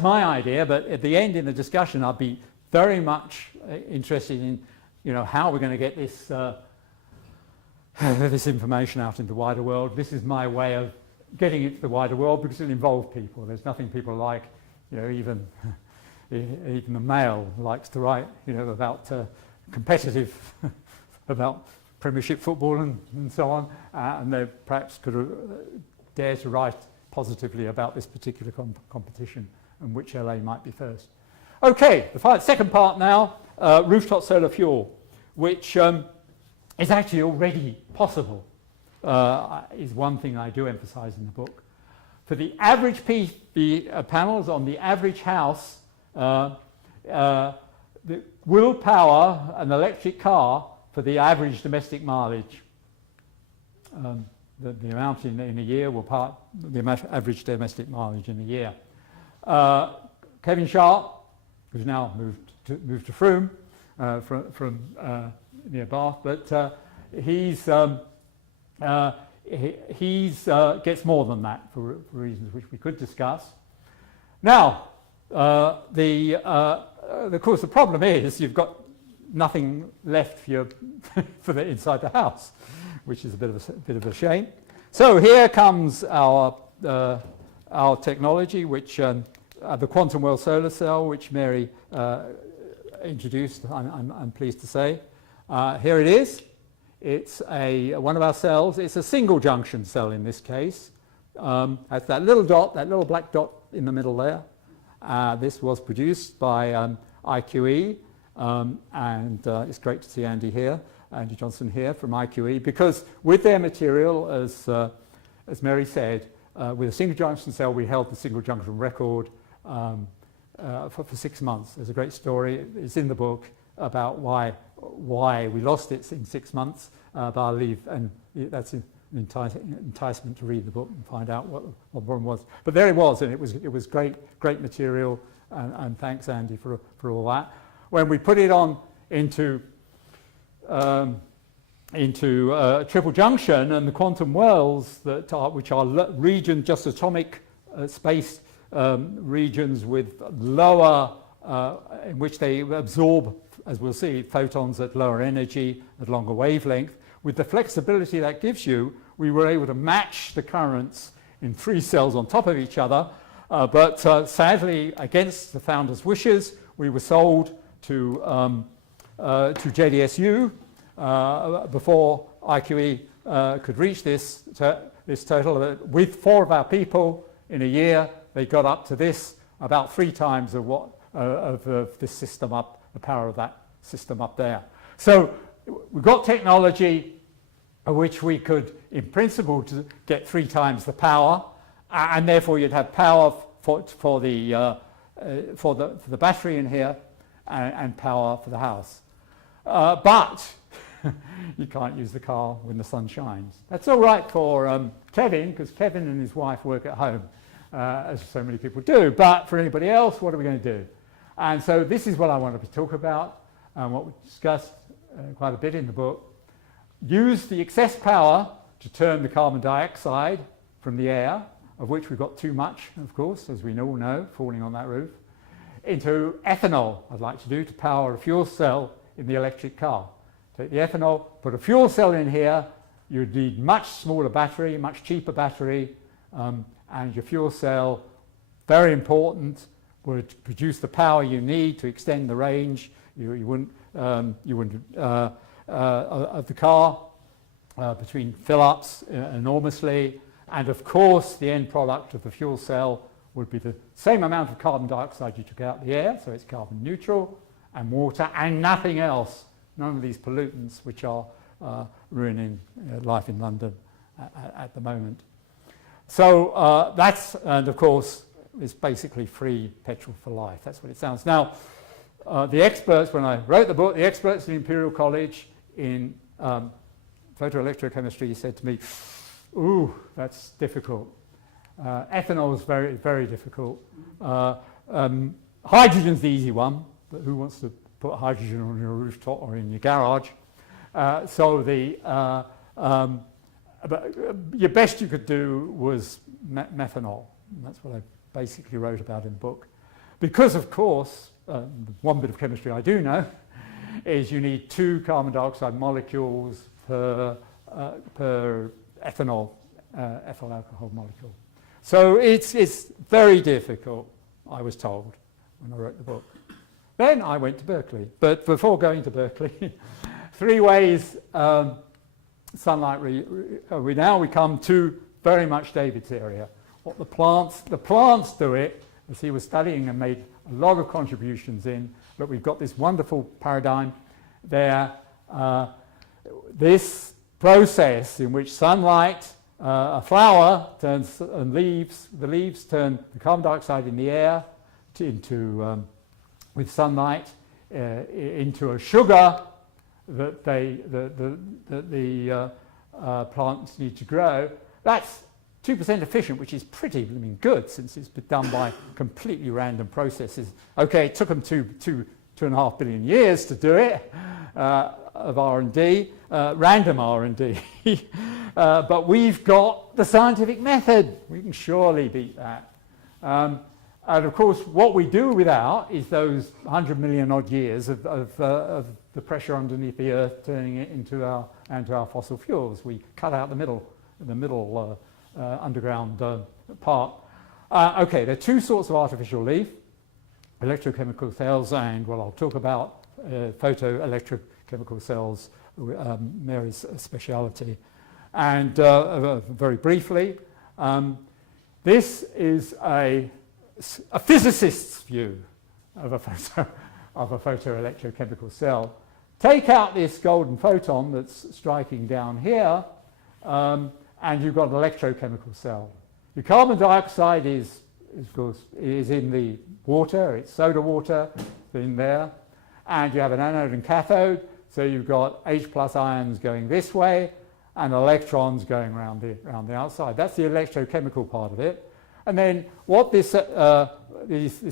my idea, but at the end in the discussion I'll be very much interested in, you know, how we're going to get this this information out into the wider world. This is my way of getting it to the wider world because it'll involve people. There's nothing people like, you know, even the male likes to write, you know, about competitive, about Premiership football and so on, and they perhaps could dare to write positively about this particular competition and which LA might be first. Okay, the second part now, rooftop solar fuel, which is actually already possible, is one thing I do emphasize in the book. For the average panels on the average house, will power an electric car for the average domestic mileage. The amount in a year will power the average domestic mileage in a year. Kevin Sharp, who's now moved to Frome from near Bath, but he gets more than that for reasons which we could discuss. Now, of course, the problem is you've got nothing left for the inside the house, which is a bit of a shame. So here comes our technology, which the quantum well solar cell, which Mary introduced. I'm pleased to say. Here it is. It's one of our cells. It's a single junction cell in this case. Has that little dot, that little black dot in the middle there. This was produced by IQE, and it's great to see Andy Johnson here from IQE, because with their material, as Mary said, with a single junction cell, we held the single junction record for 6 months. There's a great story. It's in the book about why we lost it in 6 months, but I'll leave, and that's an enticement to read the book and find out what the problem was. But there it was, and it was great material, and thanks Andy for all that. When we put it on into triple junction and the quantum wells which are region just atomic space regions with lower in which they absorb, as we'll see, photons at lower energy, at longer wavelength. With the flexibility that gives you, we were able to match the currents in 3 cells on top of each other, but sadly, against the founder's wishes, we were sold to JDSU before IQE could reach this total. With 4 of our people in a year, they got up to this, about 3 times of this system up, the power of that system up there. So we've got technology which we could, in principle, to get 3 times the power, and therefore you'd have power for the battery in here, and power for the house. But you can't use the car when the sun shines. That's all right for Kevin, because Kevin and his wife work at home, as so many people do. But for anybody else, what are we going to do? And so this is what I wanted to talk about, and what we discussed quite a bit in the book. Use the excess power to turn the carbon dioxide from the air, of which we've got too much, of course, as we all know, falling on that roof, into ethanol, I'd like to do, to power a fuel cell in the electric car. Take the ethanol, put a fuel cell in here, you'd need much smaller battery, much cheaper battery, and your fuel cell, very important, would produce the power you need to extend the range. You wouldn't of the car between fill-ups enormously, and of course the end product of the fuel cell would be the same amount of carbon dioxide you took out of the air, so it's carbon neutral, and water, and nothing else, none of these pollutants which are ruining life in London at the moment. So and of course, it's basically free petrol for life. That's what it sounds. Now, the experts, when I wrote the book, the experts in Imperial College in photoelectrochemistry said to me, ooh, that's difficult. Ethanol is very, very difficult. Hydrogen's the easy one, but who wants to put hydrogen on your rooftop or in your garage? But your best you could do was methanol. And that's what I basically wrote about in the book. Because, of course, one bit of chemistry I do know is you need 2 carbon dioxide molecules per ethyl alcohol molecule. So it's very difficult, I was told, when I wrote the book. Then I went to Berkeley. But before going to Berkeley, 3 ways sunlight, we come to very much David's area. What the plants do it, as he was studying and made a lot of contributions in, but we've got this wonderful paradigm there. This process in which sunlight, a flower turns, and the leaves turn the carbon dioxide in the air with sunlight into a sugar that the plants need to grow. That's 2% efficient, which is pretty good since it's been done by completely random processes. Okay, it took them 2.5 billion years to do it, of R&D, random R&D. But we've got the scientific method. We can surely beat that. And of course, what we do without is those 100 million odd years of the pressure underneath the Earth turning it into our fossil fuels. We cut out the middle underground part. Okay, there are 2 sorts of artificial leaf: electrochemical cells and, well, I'll talk about photoelectrochemical cells, Mary's speciality. And very briefly, this is a physicist's view of a photoelectrochemical cell. Take out this golden photon that's striking down here, and you've got an electrochemical cell. Your carbon dioxide is in the water, it's soda water in there, and you have an anode and cathode, so you've got H+ ions going this way and electrons going around the outside. That's the electrochemical part of it. And then what this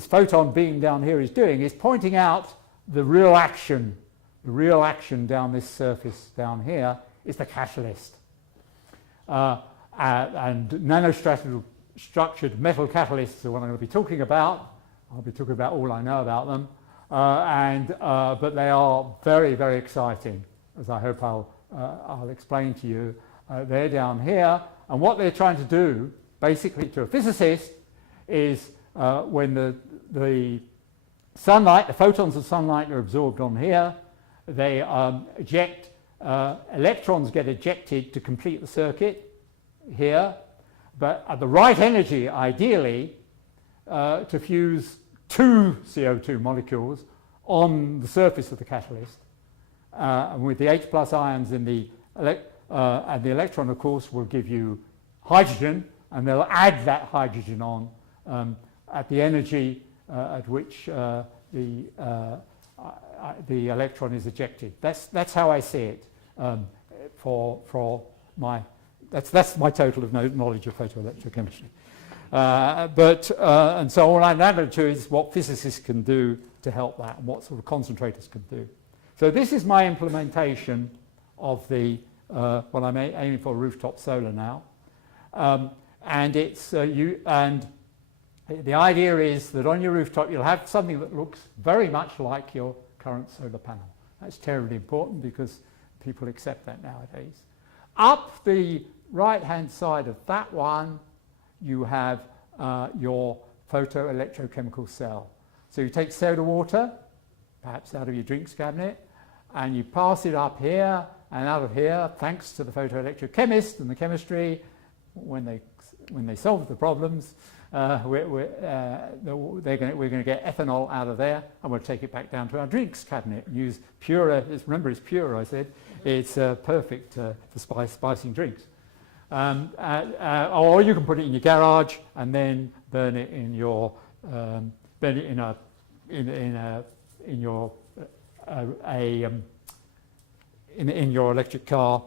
photon beam down here is doing is pointing out the real action. The real action down this surface down here is the catalyst. And nanostructured metal catalysts are what I'm going to be talking about. I'll be talking about all I know about them. But they are very, very exciting, as I hope I'll explain to you. They're down here, and what they're trying to do, basically to a physicist, is when the sunlight, the photons of sunlight are absorbed on here, they electrons get ejected to complete the circuit here, but at the right energy, ideally, to fuse 2 CO2 molecules on the surface of the catalyst. And with the H+ ions in and the electron, of course, will give you hydrogen, and they'll add that hydrogen on at the energy at which the electron is ejected. That's how I see it. That's my total of knowledge of photoelectrochemistry. And so all I'm now going to is what physicists can do to help that, and what sort of concentrators can do. So this is my implementation of what I'm aiming for, rooftop solar now. And the idea is that on your rooftop you'll have something that looks very much like your current solar panel. That's terribly important because people accept that nowadays. Up the right-hand side of that one, you have your photoelectrochemical cell. So you take soda water, perhaps out of your drinks cabinet, and you pass it up here and out of here, thanks to the photoelectrochemist and the chemistry. When they solve the problems, we're going to get ethanol out of there, and we'll take it back down to our drinks cabinet and use pure. Remember, it's pure. I said it's perfect for spicing drinks. Or you can put it in your garage and then burn it in your in your electric car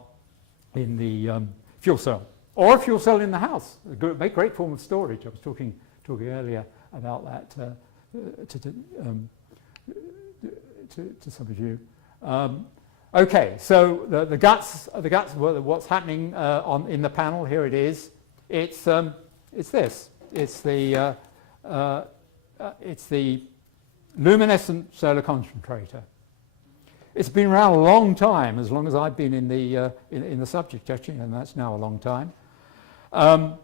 in the fuel cell, or a fuel cell in the house. A great form of storage. I was talking earlier about to some of you. Okay, so the guts. What's happening in the panel? Here it is. It's this. It's the luminescent solar concentrator. It's been around a long time, as long as I've been in the subject, actually, and that's now a long time. What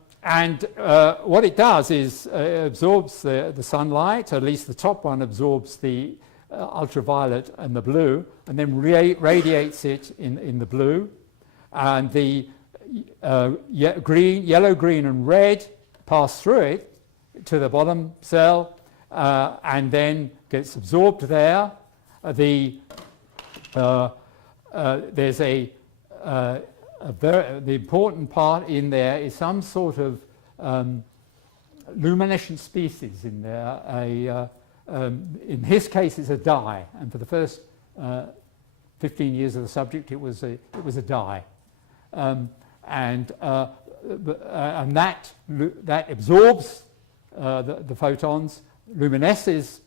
it does is absorbs the sunlight. At least the top one absorbs the ultraviolet and the blue, and then radiates it in the blue. And the yellow, green, and red pass through it to the bottom cell, and then gets absorbed there. There's the important part in there is some sort of luminescent species in there. In his case, it's a dye, and for the first 15 years of the subject, it was a dye, and that absorbs the photons, luminesces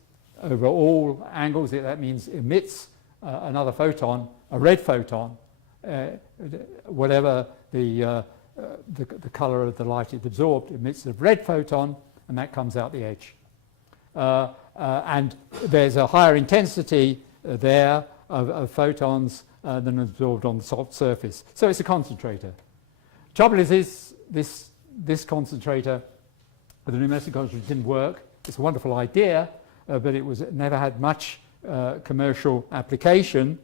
over all angles. That means emits another photon, a red photon, whatever the color of the light it absorbed, emits a red photon, and that comes out the edge. And there's a higher intensity there of photons than absorbed on the soft surface. So it's a concentrator. Trouble is this concentrator, the luminescent concentrator, didn't work. It's a wonderful idea, but it never had much commercial application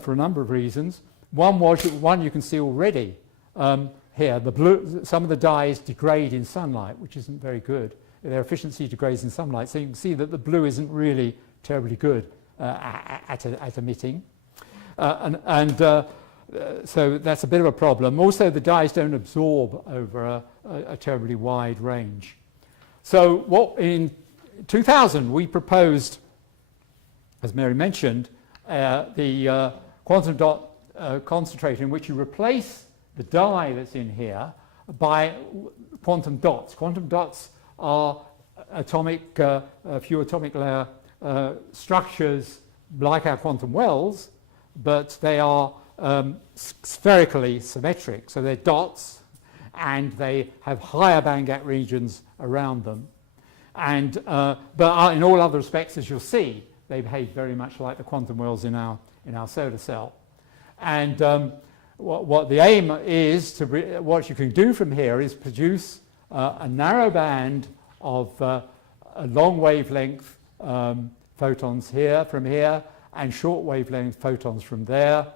for a number of reasons. One you can see already here. Some of the dyes degrade in sunlight, which isn't very good. Their efficiency degrades in sunlight, so you can see that the blue isn't really terribly good at emitting, so that's a bit of a problem. Also, the dyes don't absorb over a terribly wide range. So in 2000 we proposed, as Mary mentioned, the quantum dot concentrator, in which you replace the dye that's in here by quantum dots. Quantum dots are few atomic layer structures like our quantum wells, but they are spherically symmetric. So they're dots, and they have higher band gap regions around them. And but in all other respects, as you'll see, they behave very much like the quantum wells in our solar cell. And what the aim is what you can do from here is produce a narrow band of long wavelength photons from here, and short wavelength photons from there.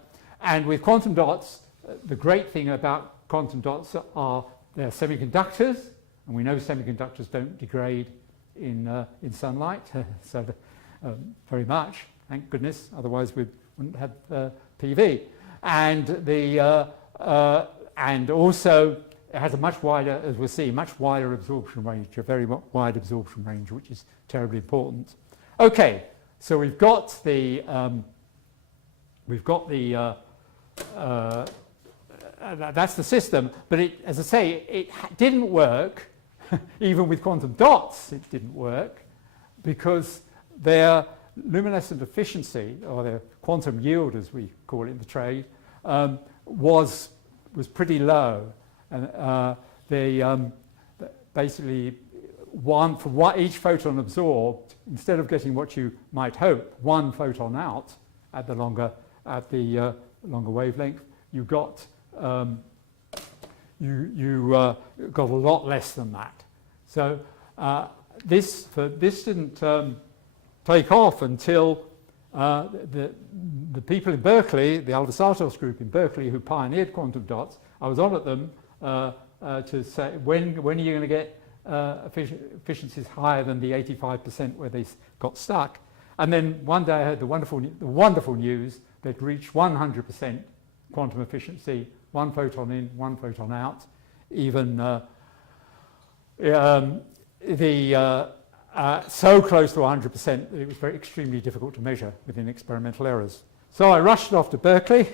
And with quantum dots, the great thing about quantum dots are they're semiconductors, and we know semiconductors don't degrade in sunlight, so very much, thank goodness. Otherwise, we wouldn't have PV. And also, it has a much wider, as we'll see, much wider absorption range, a very wide absorption range, which is terribly important. Okay, so we've got the that's the system, but as I say, it didn't work. Even with quantum dots, it didn't work, because their luminescent efficiency, or their quantum yield, as we call it in the trade, was pretty low. And they basically each photon absorbed, instead of getting what you might hope, one photon out at the longer wavelength, you got got a lot less than that. So this didn't take off until the people in Berkeley, the Alva Sartos group in Berkeley, who pioneered quantum dots. I was on at them to say, when are you going to get efficiencies higher than the 85% where they got stuck? And then one day I heard the wonderful news they'd reached 100% quantum efficiency, one photon in, one photon out. Even so close to 100% that it was extremely difficult to measure within experimental errors. So I rushed off to Berkeley,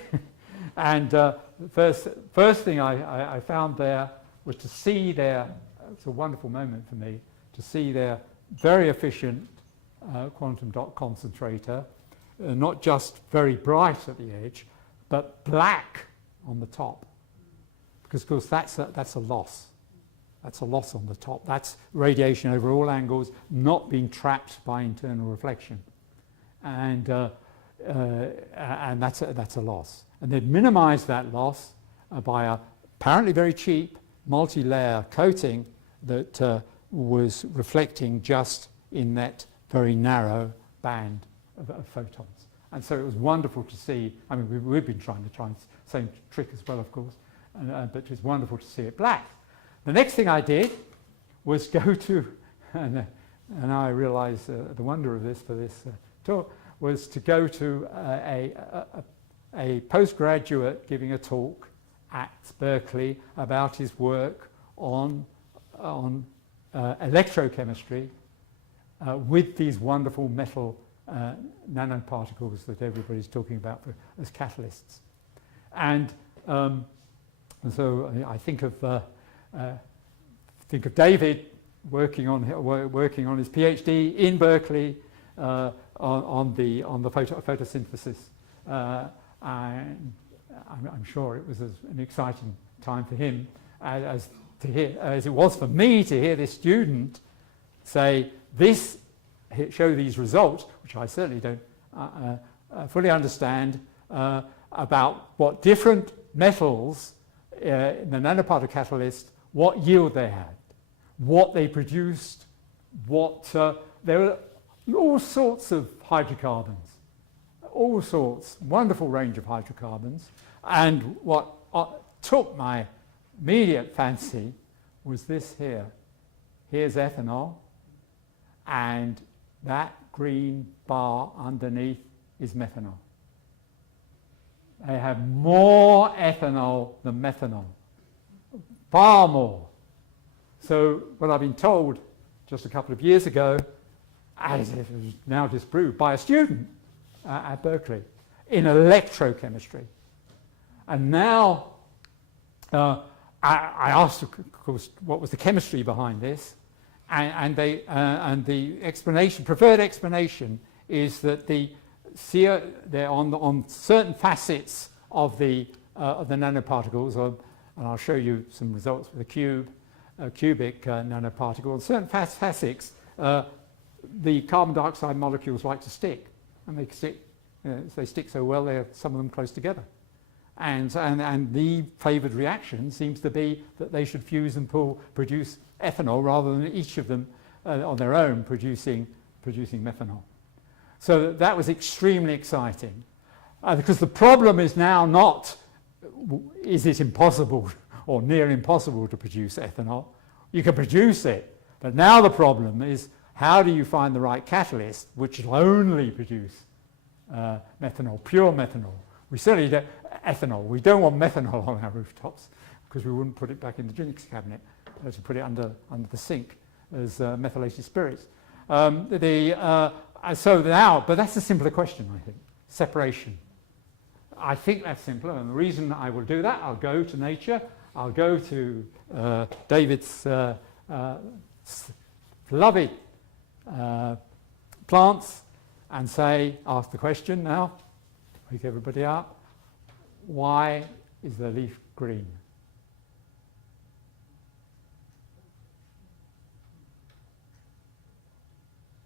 and the first thing I found there was to see it's a wonderful moment for me, to see their very efficient quantum dot concentrator, not just very bright at the edge, but black on the top, because of course that's a loss. That's a loss on the top. That's radiation over all angles, not being trapped by internal reflection, and that's a loss. And they'd minimise that loss by a apparently very cheap multi-layer coating that was reflecting just in that very narrow band of photons. And so it was wonderful to see. I mean, we've been trying the same trick as well, of course, but it was wonderful to see it black. The next thing I did was go to, and I realise the wonder of this for this talk, was to go to a postgraduate giving a talk at Berkeley about his work on electrochemistry with these wonderful metal nanoparticles that everybody's talking about as catalysts. And so I think of David working on his PhD in Berkeley on the photosynthesis, and I'm sure it was an exciting time for him as it was for me to hear this student say show these results, which I certainly don't fully understand, about what different metals in the nanoparticle catalyst, what yield they had, what they produced, there were all sorts of hydrocarbons, all sorts, wonderful range of hydrocarbons. And what took my immediate fancy was this here. Here's ethanol, and that green bar underneath is methanol. They have more ethanol than methanol, far more. So what I've been told just a couple of years ago, as it was now disproved by a student at Berkeley in electrochemistry. And now I asked, of course, what was the chemistry behind this, and the preferred explanation is that they're on certain facets of the nanoparticles, and I'll show you some results with a cubic nanoparticle. On certain facets, the carbon dioxide molecules like to stick, and they stick so well, they're some of them close together. And the favoured reaction seems to be that they should fuse and produce ethanol rather than each of them on their own producing methanol. So that was extremely exciting, because the problem is now not is it impossible or near impossible to produce ethanol. You can produce it, but now the problem is how do you find the right catalyst which will only produce methanol, pure methanol. We certainly don't ethanol. We don't want methanol on our rooftops because we wouldn't put it back in the drinks cabinet to put it under the sink as methylated spirits. So now, but that's a simpler question, I think. Separation. I think that's simpler, and the reason I will do that, I'll go to nature. I'll go to David's beloved plants and ask the question now, wake everybody up, why is the leaf green?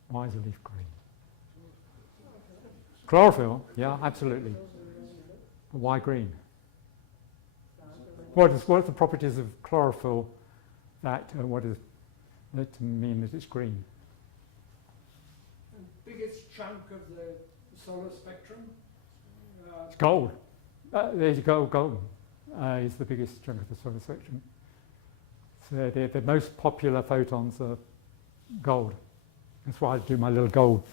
Why is the leaf green? Chlorophyll, yeah, absolutely. But why green? What are the properties of chlorophyll that mean that it's green? The biggest chunk of the solar spectrum. It's gold. There you go, golden is the biggest chunk of the solar spectrum. So the most popular photons are gold. That's why I do my little gold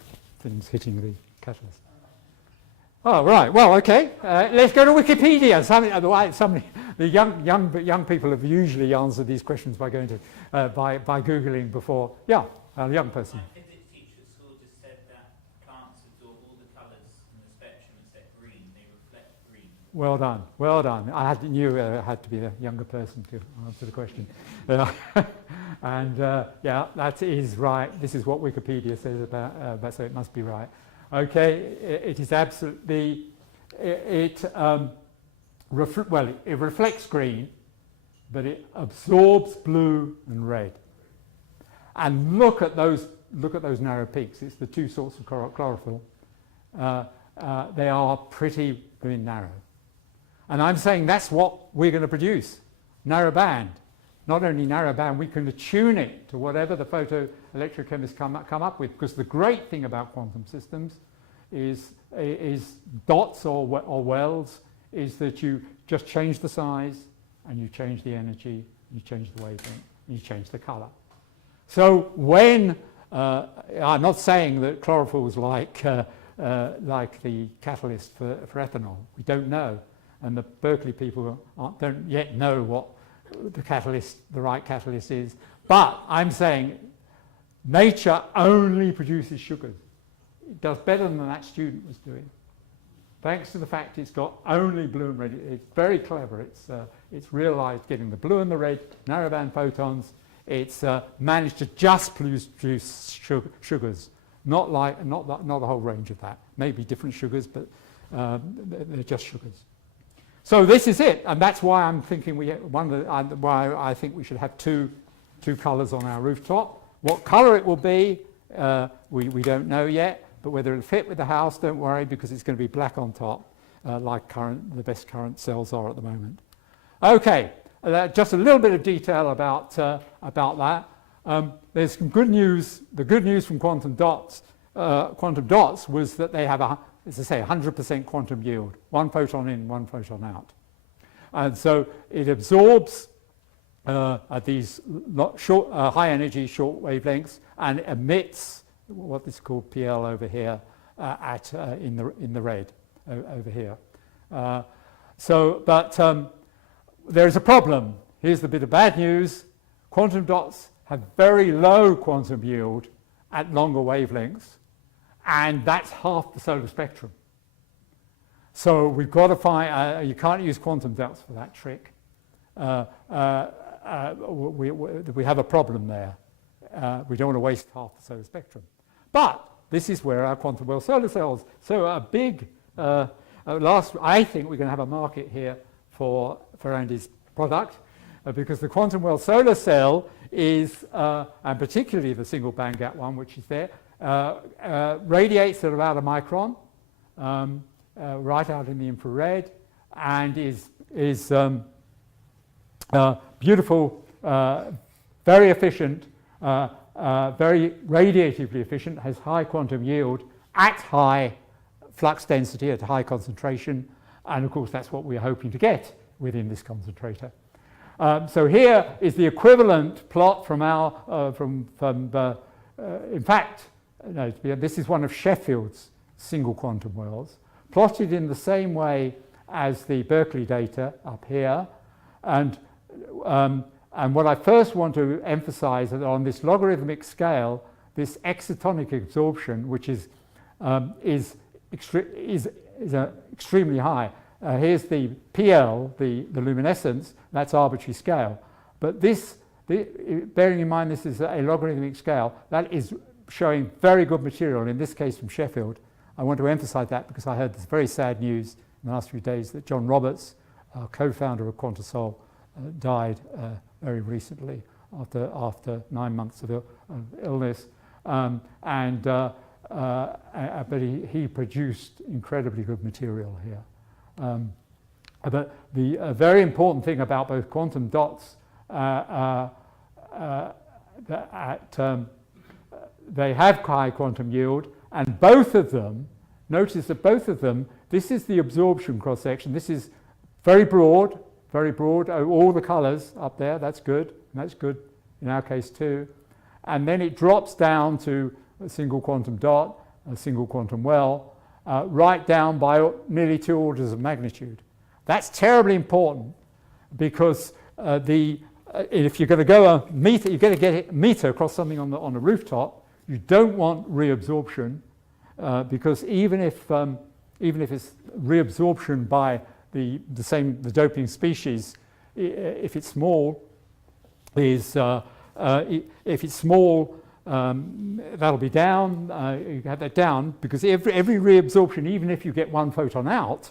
things hitting the catalyst. Oh, right. Well, okay. Let's go to Wikipedia. The young people have usually answered these questions by going to by googling before. Yeah, a young person. My physics teacher at school just said that plants absorb all the colours in the spectrum except green. They reflect green. Well done, well done. Knew I had to be a younger person to answer the question. And yeah, that is right. This is what Wikipedia says about so it must be right. Okay, it is absolutely, it reflects green, but it absorbs blue and red. And look at those narrow peaks. It's the two sorts of chlorophyll. They are pretty narrow. And I'm saying that's what we're going to produce, narrow band. Not only narrow band, we can attune it to whatever the photoelectrochemists come up with. Because the great thing about quantum systems is dots or wells, is that you just change the size and you change the energy, you change the wavelength, and you change the color. So when, I'm not saying that chlorophyll is like the catalyst for ethanol. We don't know. And the Berkeley people don't yet know what the right catalyst is. But I'm saying nature only produces sugars. It does better than that student was doing. Thanks to the fact it's got only blue and red. It's very clever. It's realized getting the blue and the red narrowband photons. It's managed to just produce sugars, not a whole range of that. Maybe different sugars, but they're just sugars. So this is it, and that's why I'm thinking why I think we should have two colours on our rooftop. What colour it will be, we don't know yet, but whether it'll fit with the house, don't worry, because it's going to be black on top, like the best current cells are at the moment. Okay, just a little bit of detail about that. There's some good news. The good news from quantum dots was that they have as I say, 100% quantum yield, one photon in, one photon out. And so it absorbs at these high energy short wavelengths and emits what is called PL over here in the red over here. But there's a problem. Here's the bit of bad news. Quantum dots have very low quantum yield at longer wavelengths, and that's half the solar spectrum. So we've got to find, you can't use quantum dots for that trick. We have a problem there. We don't want to waste half the solar spectrum. But this is where our quantum well solar cells, so a big, I think we're going to have a market here for Andy's product, because the quantum well solar cell is, and particularly the single band gap one, which is there, radiates at about a micron, right out in the infrared, and is beautiful, very efficient, very radiatively efficient, has high quantum yield at high flux density, at high concentration, and of course that's what we're hoping to get within this concentrator. So here is the equivalent plot from our, in fact, no, this is one of Sheffield's single quantum wells, plotted in the same way as the Berkeley data up here. And what I first want to emphasize is that on this logarithmic scale, this excitonic absorption, which is extremely high. Here's the PL, the luminescence, that's arbitrary scale. But this, bearing in mind this is a logarithmic scale, that is showing very good material, in this case from Sheffield. I want to emphasize that because I heard this very sad news in the last few days that John Roberts, co-founder of Quantasol, died very recently after 9 months of illness. But he produced incredibly good material here. But the very important thing about both quantum dots, they have high quantum yield, and both of them, notice that both of them, this is the absorption cross-section. This is very broad, all the colours up there, that's good, and that's good in our case too. And then it drops down to a single quantum dot, a single quantum well, right down by nearly 2 orders of magnitude. That's terribly important because if you're going to go a meter, you're going to get a meter across something on a rooftop. You don't want reabsorption because even if it's reabsorption by the doping species, if it's small, if it's small, that'll be down. You have that down because every reabsorption, even if you get one photon out,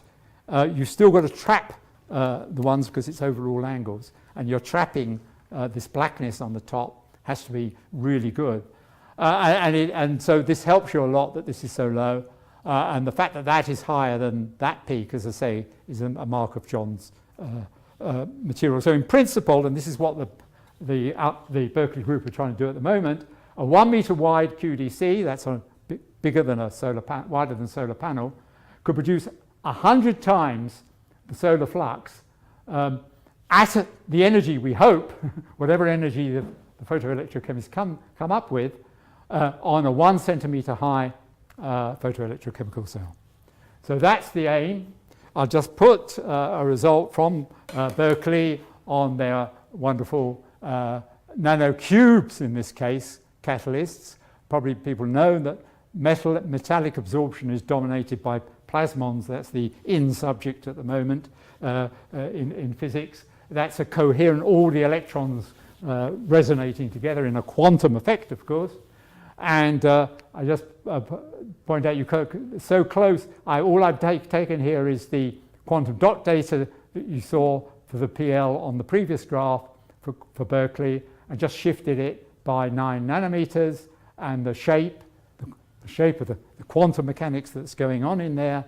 you've still got to trap the ones because it's overall angles, and you're trapping this blackness on the top has to be really good. And so this helps you a lot that this is so low. And the fact that that is higher than that peak, as I say, is a mark of John's material. So in principle, and this is what the Berkeley group are trying to do at the moment, a 1 meter wide QDC, that's bigger than a wider than a solar panel, could produce 100 times the solar flux at the energy we hope, whatever energy the photoelectrochemists come up with, on a 1 centimeter high photoelectrochemical cell. So that's the aim. I'll just put a result from Berkeley on their wonderful nanocubes, in this case, catalysts. Probably people know that metallic absorption is dominated by plasmons. That's the in subject at the moment in physics. That's a coherent, all the electrons resonating together in a quantum effect, of course. And I just point out, so close. All I've taken here is the quantum dot data that you saw for the PL on the previous graph for Berkeley, and just shifted it by 9 nanometers, and the shape of the quantum mechanics that's going on in there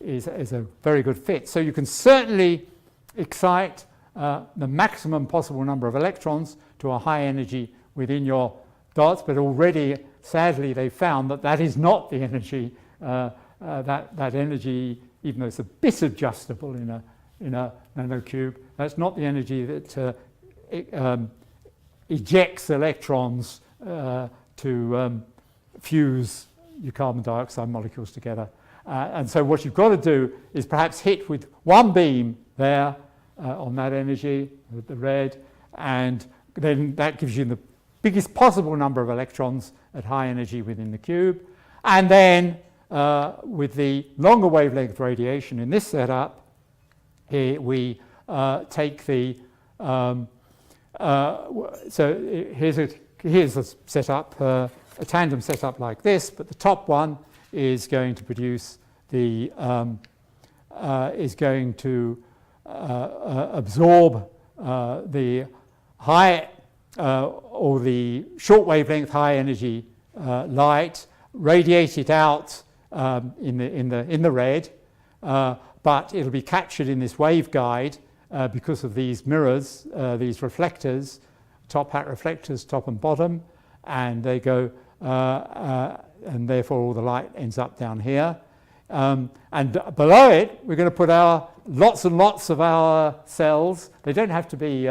is a very good fit. So you can certainly excite the maximum possible number of electrons to a high energy within your dots, but already, sadly, they found that that is not the energy. That energy, even though it's a bit adjustable in a nanocube, that's not the energy that ejects electrons to fuse your carbon dioxide molecules together. And so what you've got to do is perhaps hit with one beam there on that energy, the red, and then that gives you the biggest possible number of electrons at high energy within the cube. And then with the longer wavelength radiation in this setup, we take the so here's a setup, a tandem setup like this, but the top one is going to produce the is going to absorb the high or the short wavelength high energy light, radiate it out in the red, but it'll be captured in this waveguide because of these mirrors, these reflectors, top hat reflectors, top and bottom, and they go, and therefore all the light ends up down here. And below it, we're going to put our lots and lots of our cells. They don't have to be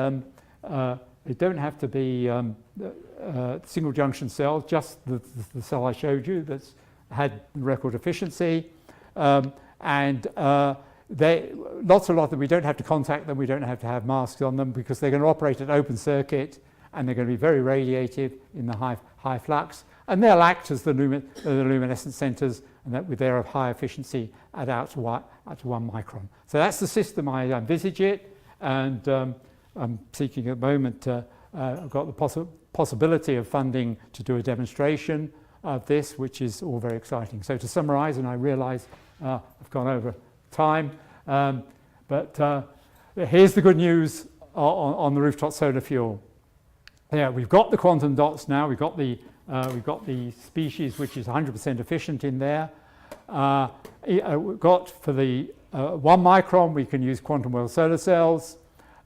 single junction cells, just the cell I showed you that's had record efficiency, and lots that we don't have to contact them, we don't have to have masks on them, because they're going to operate at open circuit, and they're going to be very radiative in the high flux, and they'll act as the luminescent centers, and that with their high efficiency at out to 1 micron. So that's the system I envisage it, and I'm seeking at the moment, I've got the possibility of funding to do a demonstration of this, which is all very exciting. So to summarize, and I realize I've gone over time, but here's the good news on the rooftop solar fuel. Yeah, we've got the quantum dots now, we've got the species which is 100% efficient in there. We've got for the 1 micron, we can use quantum well solar cells.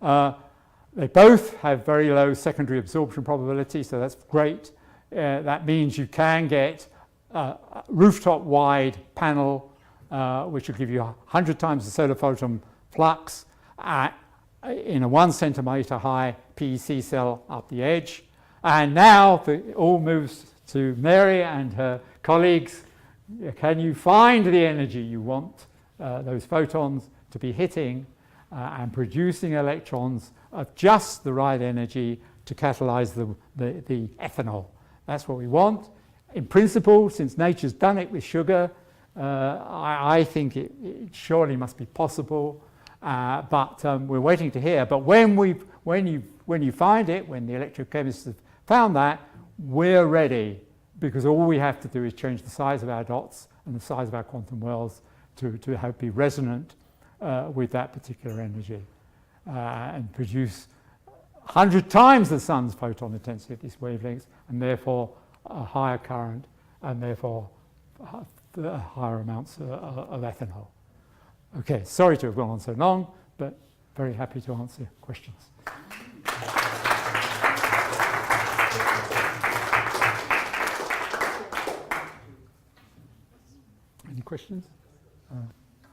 They both have very low secondary absorption probability, so that's great. That means you can get a rooftop-wide panel, which will give you 100 times the solar photon flux in a 1 centimeter high PEC cell up the edge. And now it all moves to Mary and her colleagues. Can you find the energy you want those photons to be hitting and producing electrons of just the right energy to catalyze the ethanol? That's what we want. In principle, since nature's done it with sugar, I think it surely must be possible, but we're waiting to hear. But when you find it, when the electrochemists have found that, we're ready, because all we have to do is change the size of our dots and the size of our quantum wells to have be resonant with that particular energy and produce 100 times the sun's photon intensity at these wavelengths, and therefore a higher current, and therefore higher amounts of ethanol. Okay, sorry to have gone on so long, but very happy to answer questions. Any questions?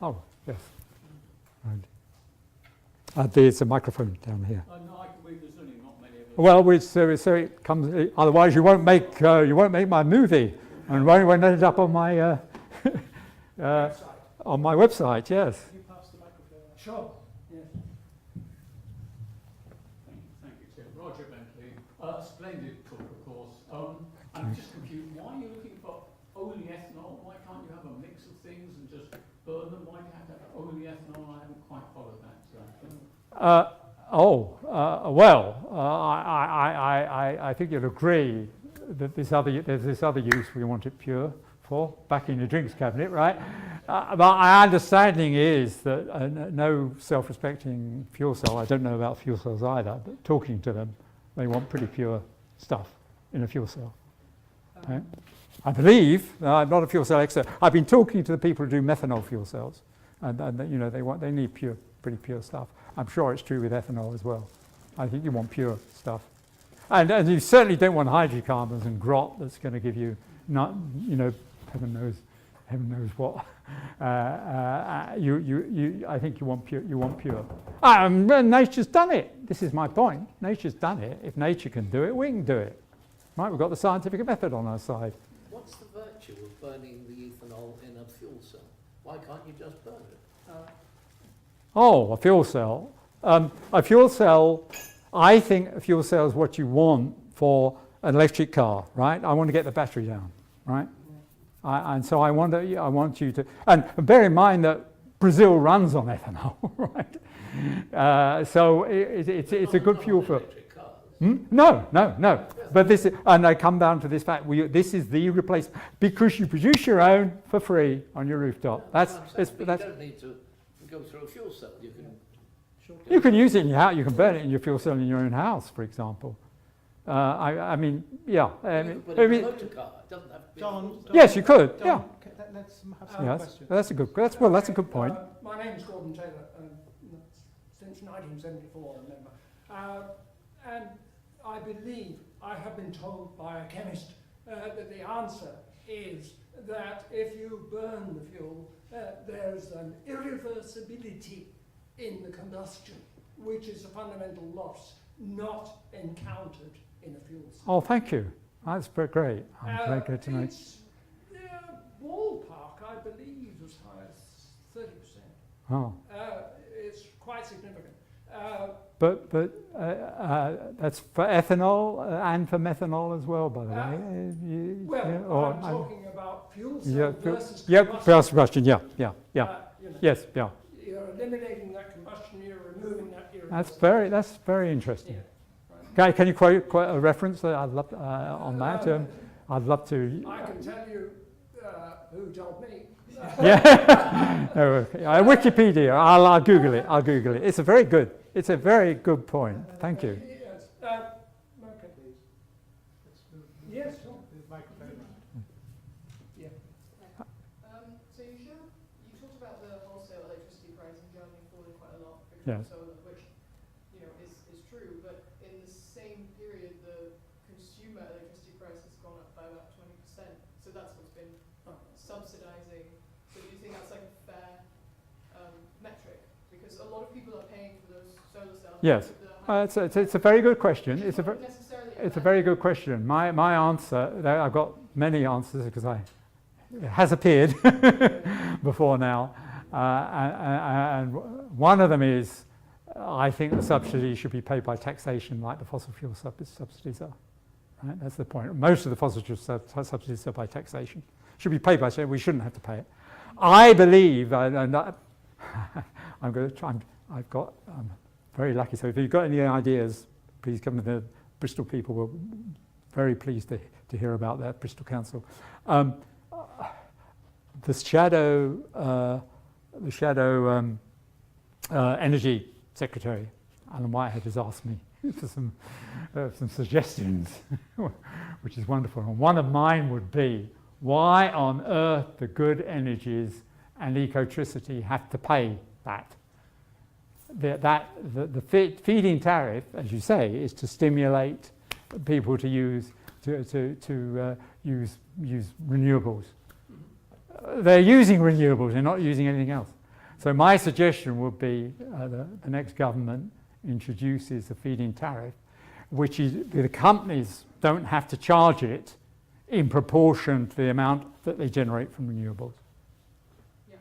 Oh, yes. Right. There's a microphone down here. No, I can believe there's only not many of us. Well, so it comes. Otherwise, you won't make my movie, and won't end up on my on my website. Yes. Can you pass the microphone? Sure. Yes. Thank you, Tim. Roger Bentley. Splendid talk, of course. I'm just confused. Why are you looking for only ethanol? Why can't you have a mix of things and just burn them? Why do you have to have only ethanol? I haven't quite followed that. I think you'll agree that there's this other use we want it pure for, back in your drinks cabinet, right? But my understanding is that no self-respecting fuel cell, I don't know about fuel cells either, but talking to them, they want pretty pure stuff in a fuel cell. Right? I believe, I'm not a fuel cell expert, I've been talking to the people who do methanol fuel cells, and you know, they need pretty pure stuff. I'm sure it's true with ethanol as well. I think you want pure stuff. And you certainly don't want hydrocarbons and grot that's going to give you, not, you know, heaven knows what. I think you want pure. Nature's done it. This is my point. Nature's done it. If nature can do it, we can do it. Right? We've got the scientific method on our side. What's the virtue of burning the ethanol in a fuel cell? Why can't you just burn it? A fuel cell. I think a fuel cell is what you want for an electric car, right? I want to get the battery down, right? And so I want you to, and bear in mind that Brazil runs on ethanol, right? So it's a good fuel for. No. But this is, and I come down to this fact: this is the replacement, because you produce your own for free on your rooftop. You don't need to go through a fuel cell. You can use it in your house. You can burn it in your fuel cell in your own house, for example. I mean, yeah. But in a motor car, it doesn't have to be. John, yes, you could. Yeah. Let's have some Yes. questions. That's a good point. My name is Gordon Taylor, since 1974, I remember. And I believe I have been told by a chemist that the answer is that if you burn the fuel, there's an irreversibility in the combustion, which is a fundamental loss not encountered in a fuel cell. Oh, thank you. That's great. I'm very good to know. It's ballpark, I believe, as high as 30%. Oh. It's quite significant. But that's for ethanol and for methanol as well, by the way. I'm talking about fuel cell versus combustion. Yeah. Yes, yeah. You're eliminating that combustion, you're removing that irreversibility. That's very interesting. Yeah, right. Can you quote a reference that I'd love on that? I'd love to. I can tell you who told me. Yeah. No, okay. Wikipedia. I'll Google it. It's a very good point. Thank you. Yes. Okay, please. Yes. Sure. Yeah. So you talked about the wholesale electricity price in Germany falling quite a lot because Yes. of solar, which is true. But in the same period, the consumer electricity price has gone up by about 20%. So that's what's been subsidizing. So do you think that's like a fair metric? Because a lot of people are paying for those solar cells. Yes. It's a very good question. It's a very good question. My answer, I've got many answers because it has appeared before now. And one of them is, I think the subsidy should be paid by taxation like the fossil fuel subsidies are. Right? That's the point. Most of the fossil fuel subsidies are by taxation. Should be paid by taxation. We shouldn't have to pay it. I believe, and I'm going to try. I'm very lucky. So if you've got any ideas, please come to the Bristol people. We're very pleased to hear about that, Bristol Council. The shadow energy secretary, Alan Whitehead, has asked me for some suggestions, which is wonderful. And one of mine would be, why on earth the good energies and ecotricity have to pay that? The feed-in tariff, as you say, is to stimulate people to use renewables. They're using renewables, they're not using anything else. So my suggestion would be the next government introduces a feed-in tariff, which is the companies don't have to charge it in proportion to the amount that they generate from renewables. Yeah.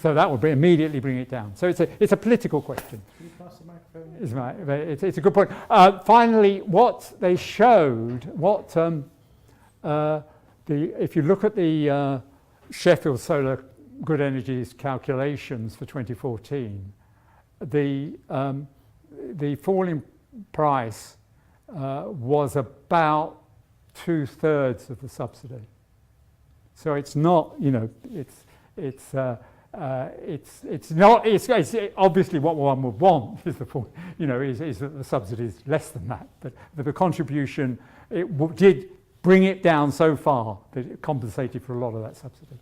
So that would immediately bring it down. So it's a political question. Can you pass the microphone? Is right. It's a good point. Finally, what they showed, if you look at the Sheffield Solar Good Energies calculations for 2014, the falling price was about 2/3 of the subsidy. So it's not, it's obviously what one would want is is that the subsidy is less than that, but the contribution did bring it down so far that it compensated for a lot of that subsidy.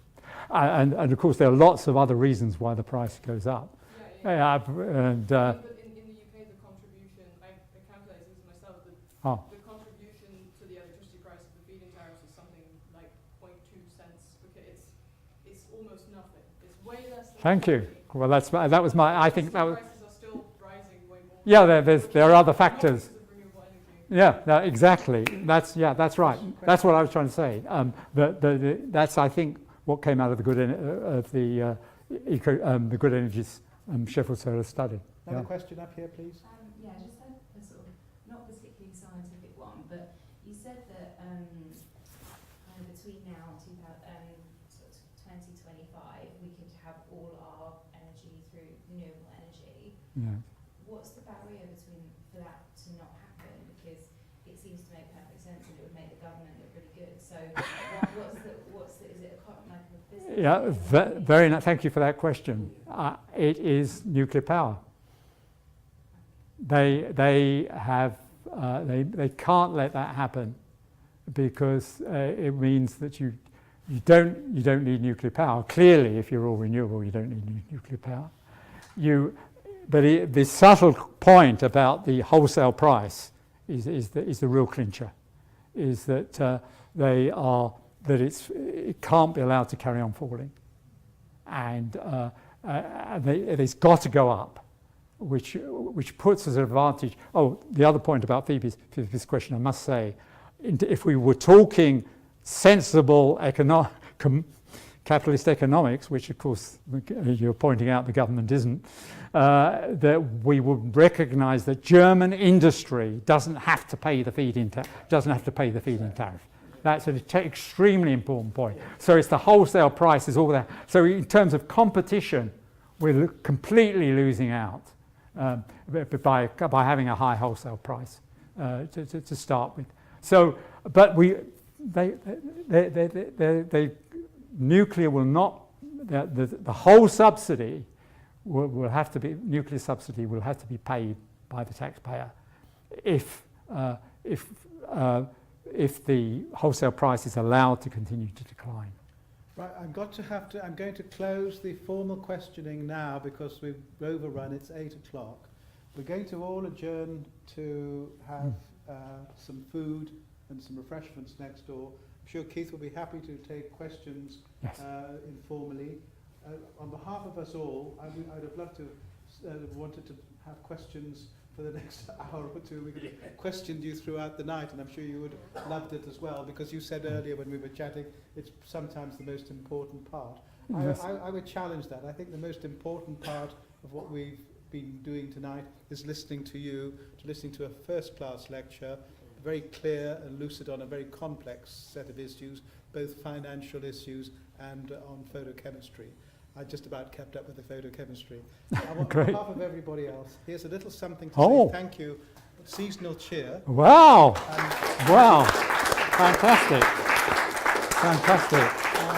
And of course there are lots of other reasons why the price goes up. Yeah. But in the UK, the contribution, I calculated this myself, the contribution to the electricity price of the feed-in tariffs is something like 0.2 cents, because it's almost nothing. It's way less than. Thank you. Well, that was my. I think that was. Prices are still rising way more. Yeah, there are other factors. Of renewable energy. Yeah, no, exactly. That's right. That's what I was trying to say. That's I think what came out of the Good Energies Sheffield Solar study. Another question up here, please. Yeah, just a sort of not particularly scientific one, but you said that kind of between now and 2025, we could have all our energy through renewable energy. Yeah. What's the barrier for that to not happen? Because it seems to make perfect sense and it would make the government look really good. So is it like a business? Yeah, very nice. Thank you for that question. It is nuclear power. They can't let that happen because it means that you don't need nuclear power. Clearly, if you're all renewable, you don't need nuclear power. But the subtle point about the wholesale price is the real clincher, is that it can't be allowed to carry on falling, and it's got to go up, which puts us at advantage. Oh, the other point about Phoebe's question, I must say, if we were talking sensible capitalist economics, which of course you're pointing out the government isn't, that we would recognise that German industry doesn't have to pay the feed-in tariff. That's an extremely important point. So it's the wholesale price is all that. So in terms of competition, we're completely losing out by having a high wholesale price to start with. So, but nuclear will not. The whole subsidy will have to be nuclear subsidy will have to be paid by the taxpayer if the wholesale price is allowed to continue to decline. Right, I'm going to close the formal questioning now because we've overrun. It's 8 o'clock. We're going to all adjourn to have some food and some refreshments next door. I'm sure Keith will be happy to take questions informally. On behalf of us all, I would have loved to wanted to have questions for the next hour or two. We could have questioned you throughout the night, and I'm sure you would have loved it as well, because you said earlier when we were chatting, it's sometimes the most important part. Yes. I would challenge that. I think the most important part of what we've been doing tonight is listening to you, listening to a first-class lecture, very clear and lucid on a very complex set of issues, both financial issues and on photochemistry. I just about kept up with the photochemistry. On Great. behalf of everybody else, here's a little something to Oh. say thank you. Seasonal cheer. Wow! And Wow! Fantastic! Fantastic!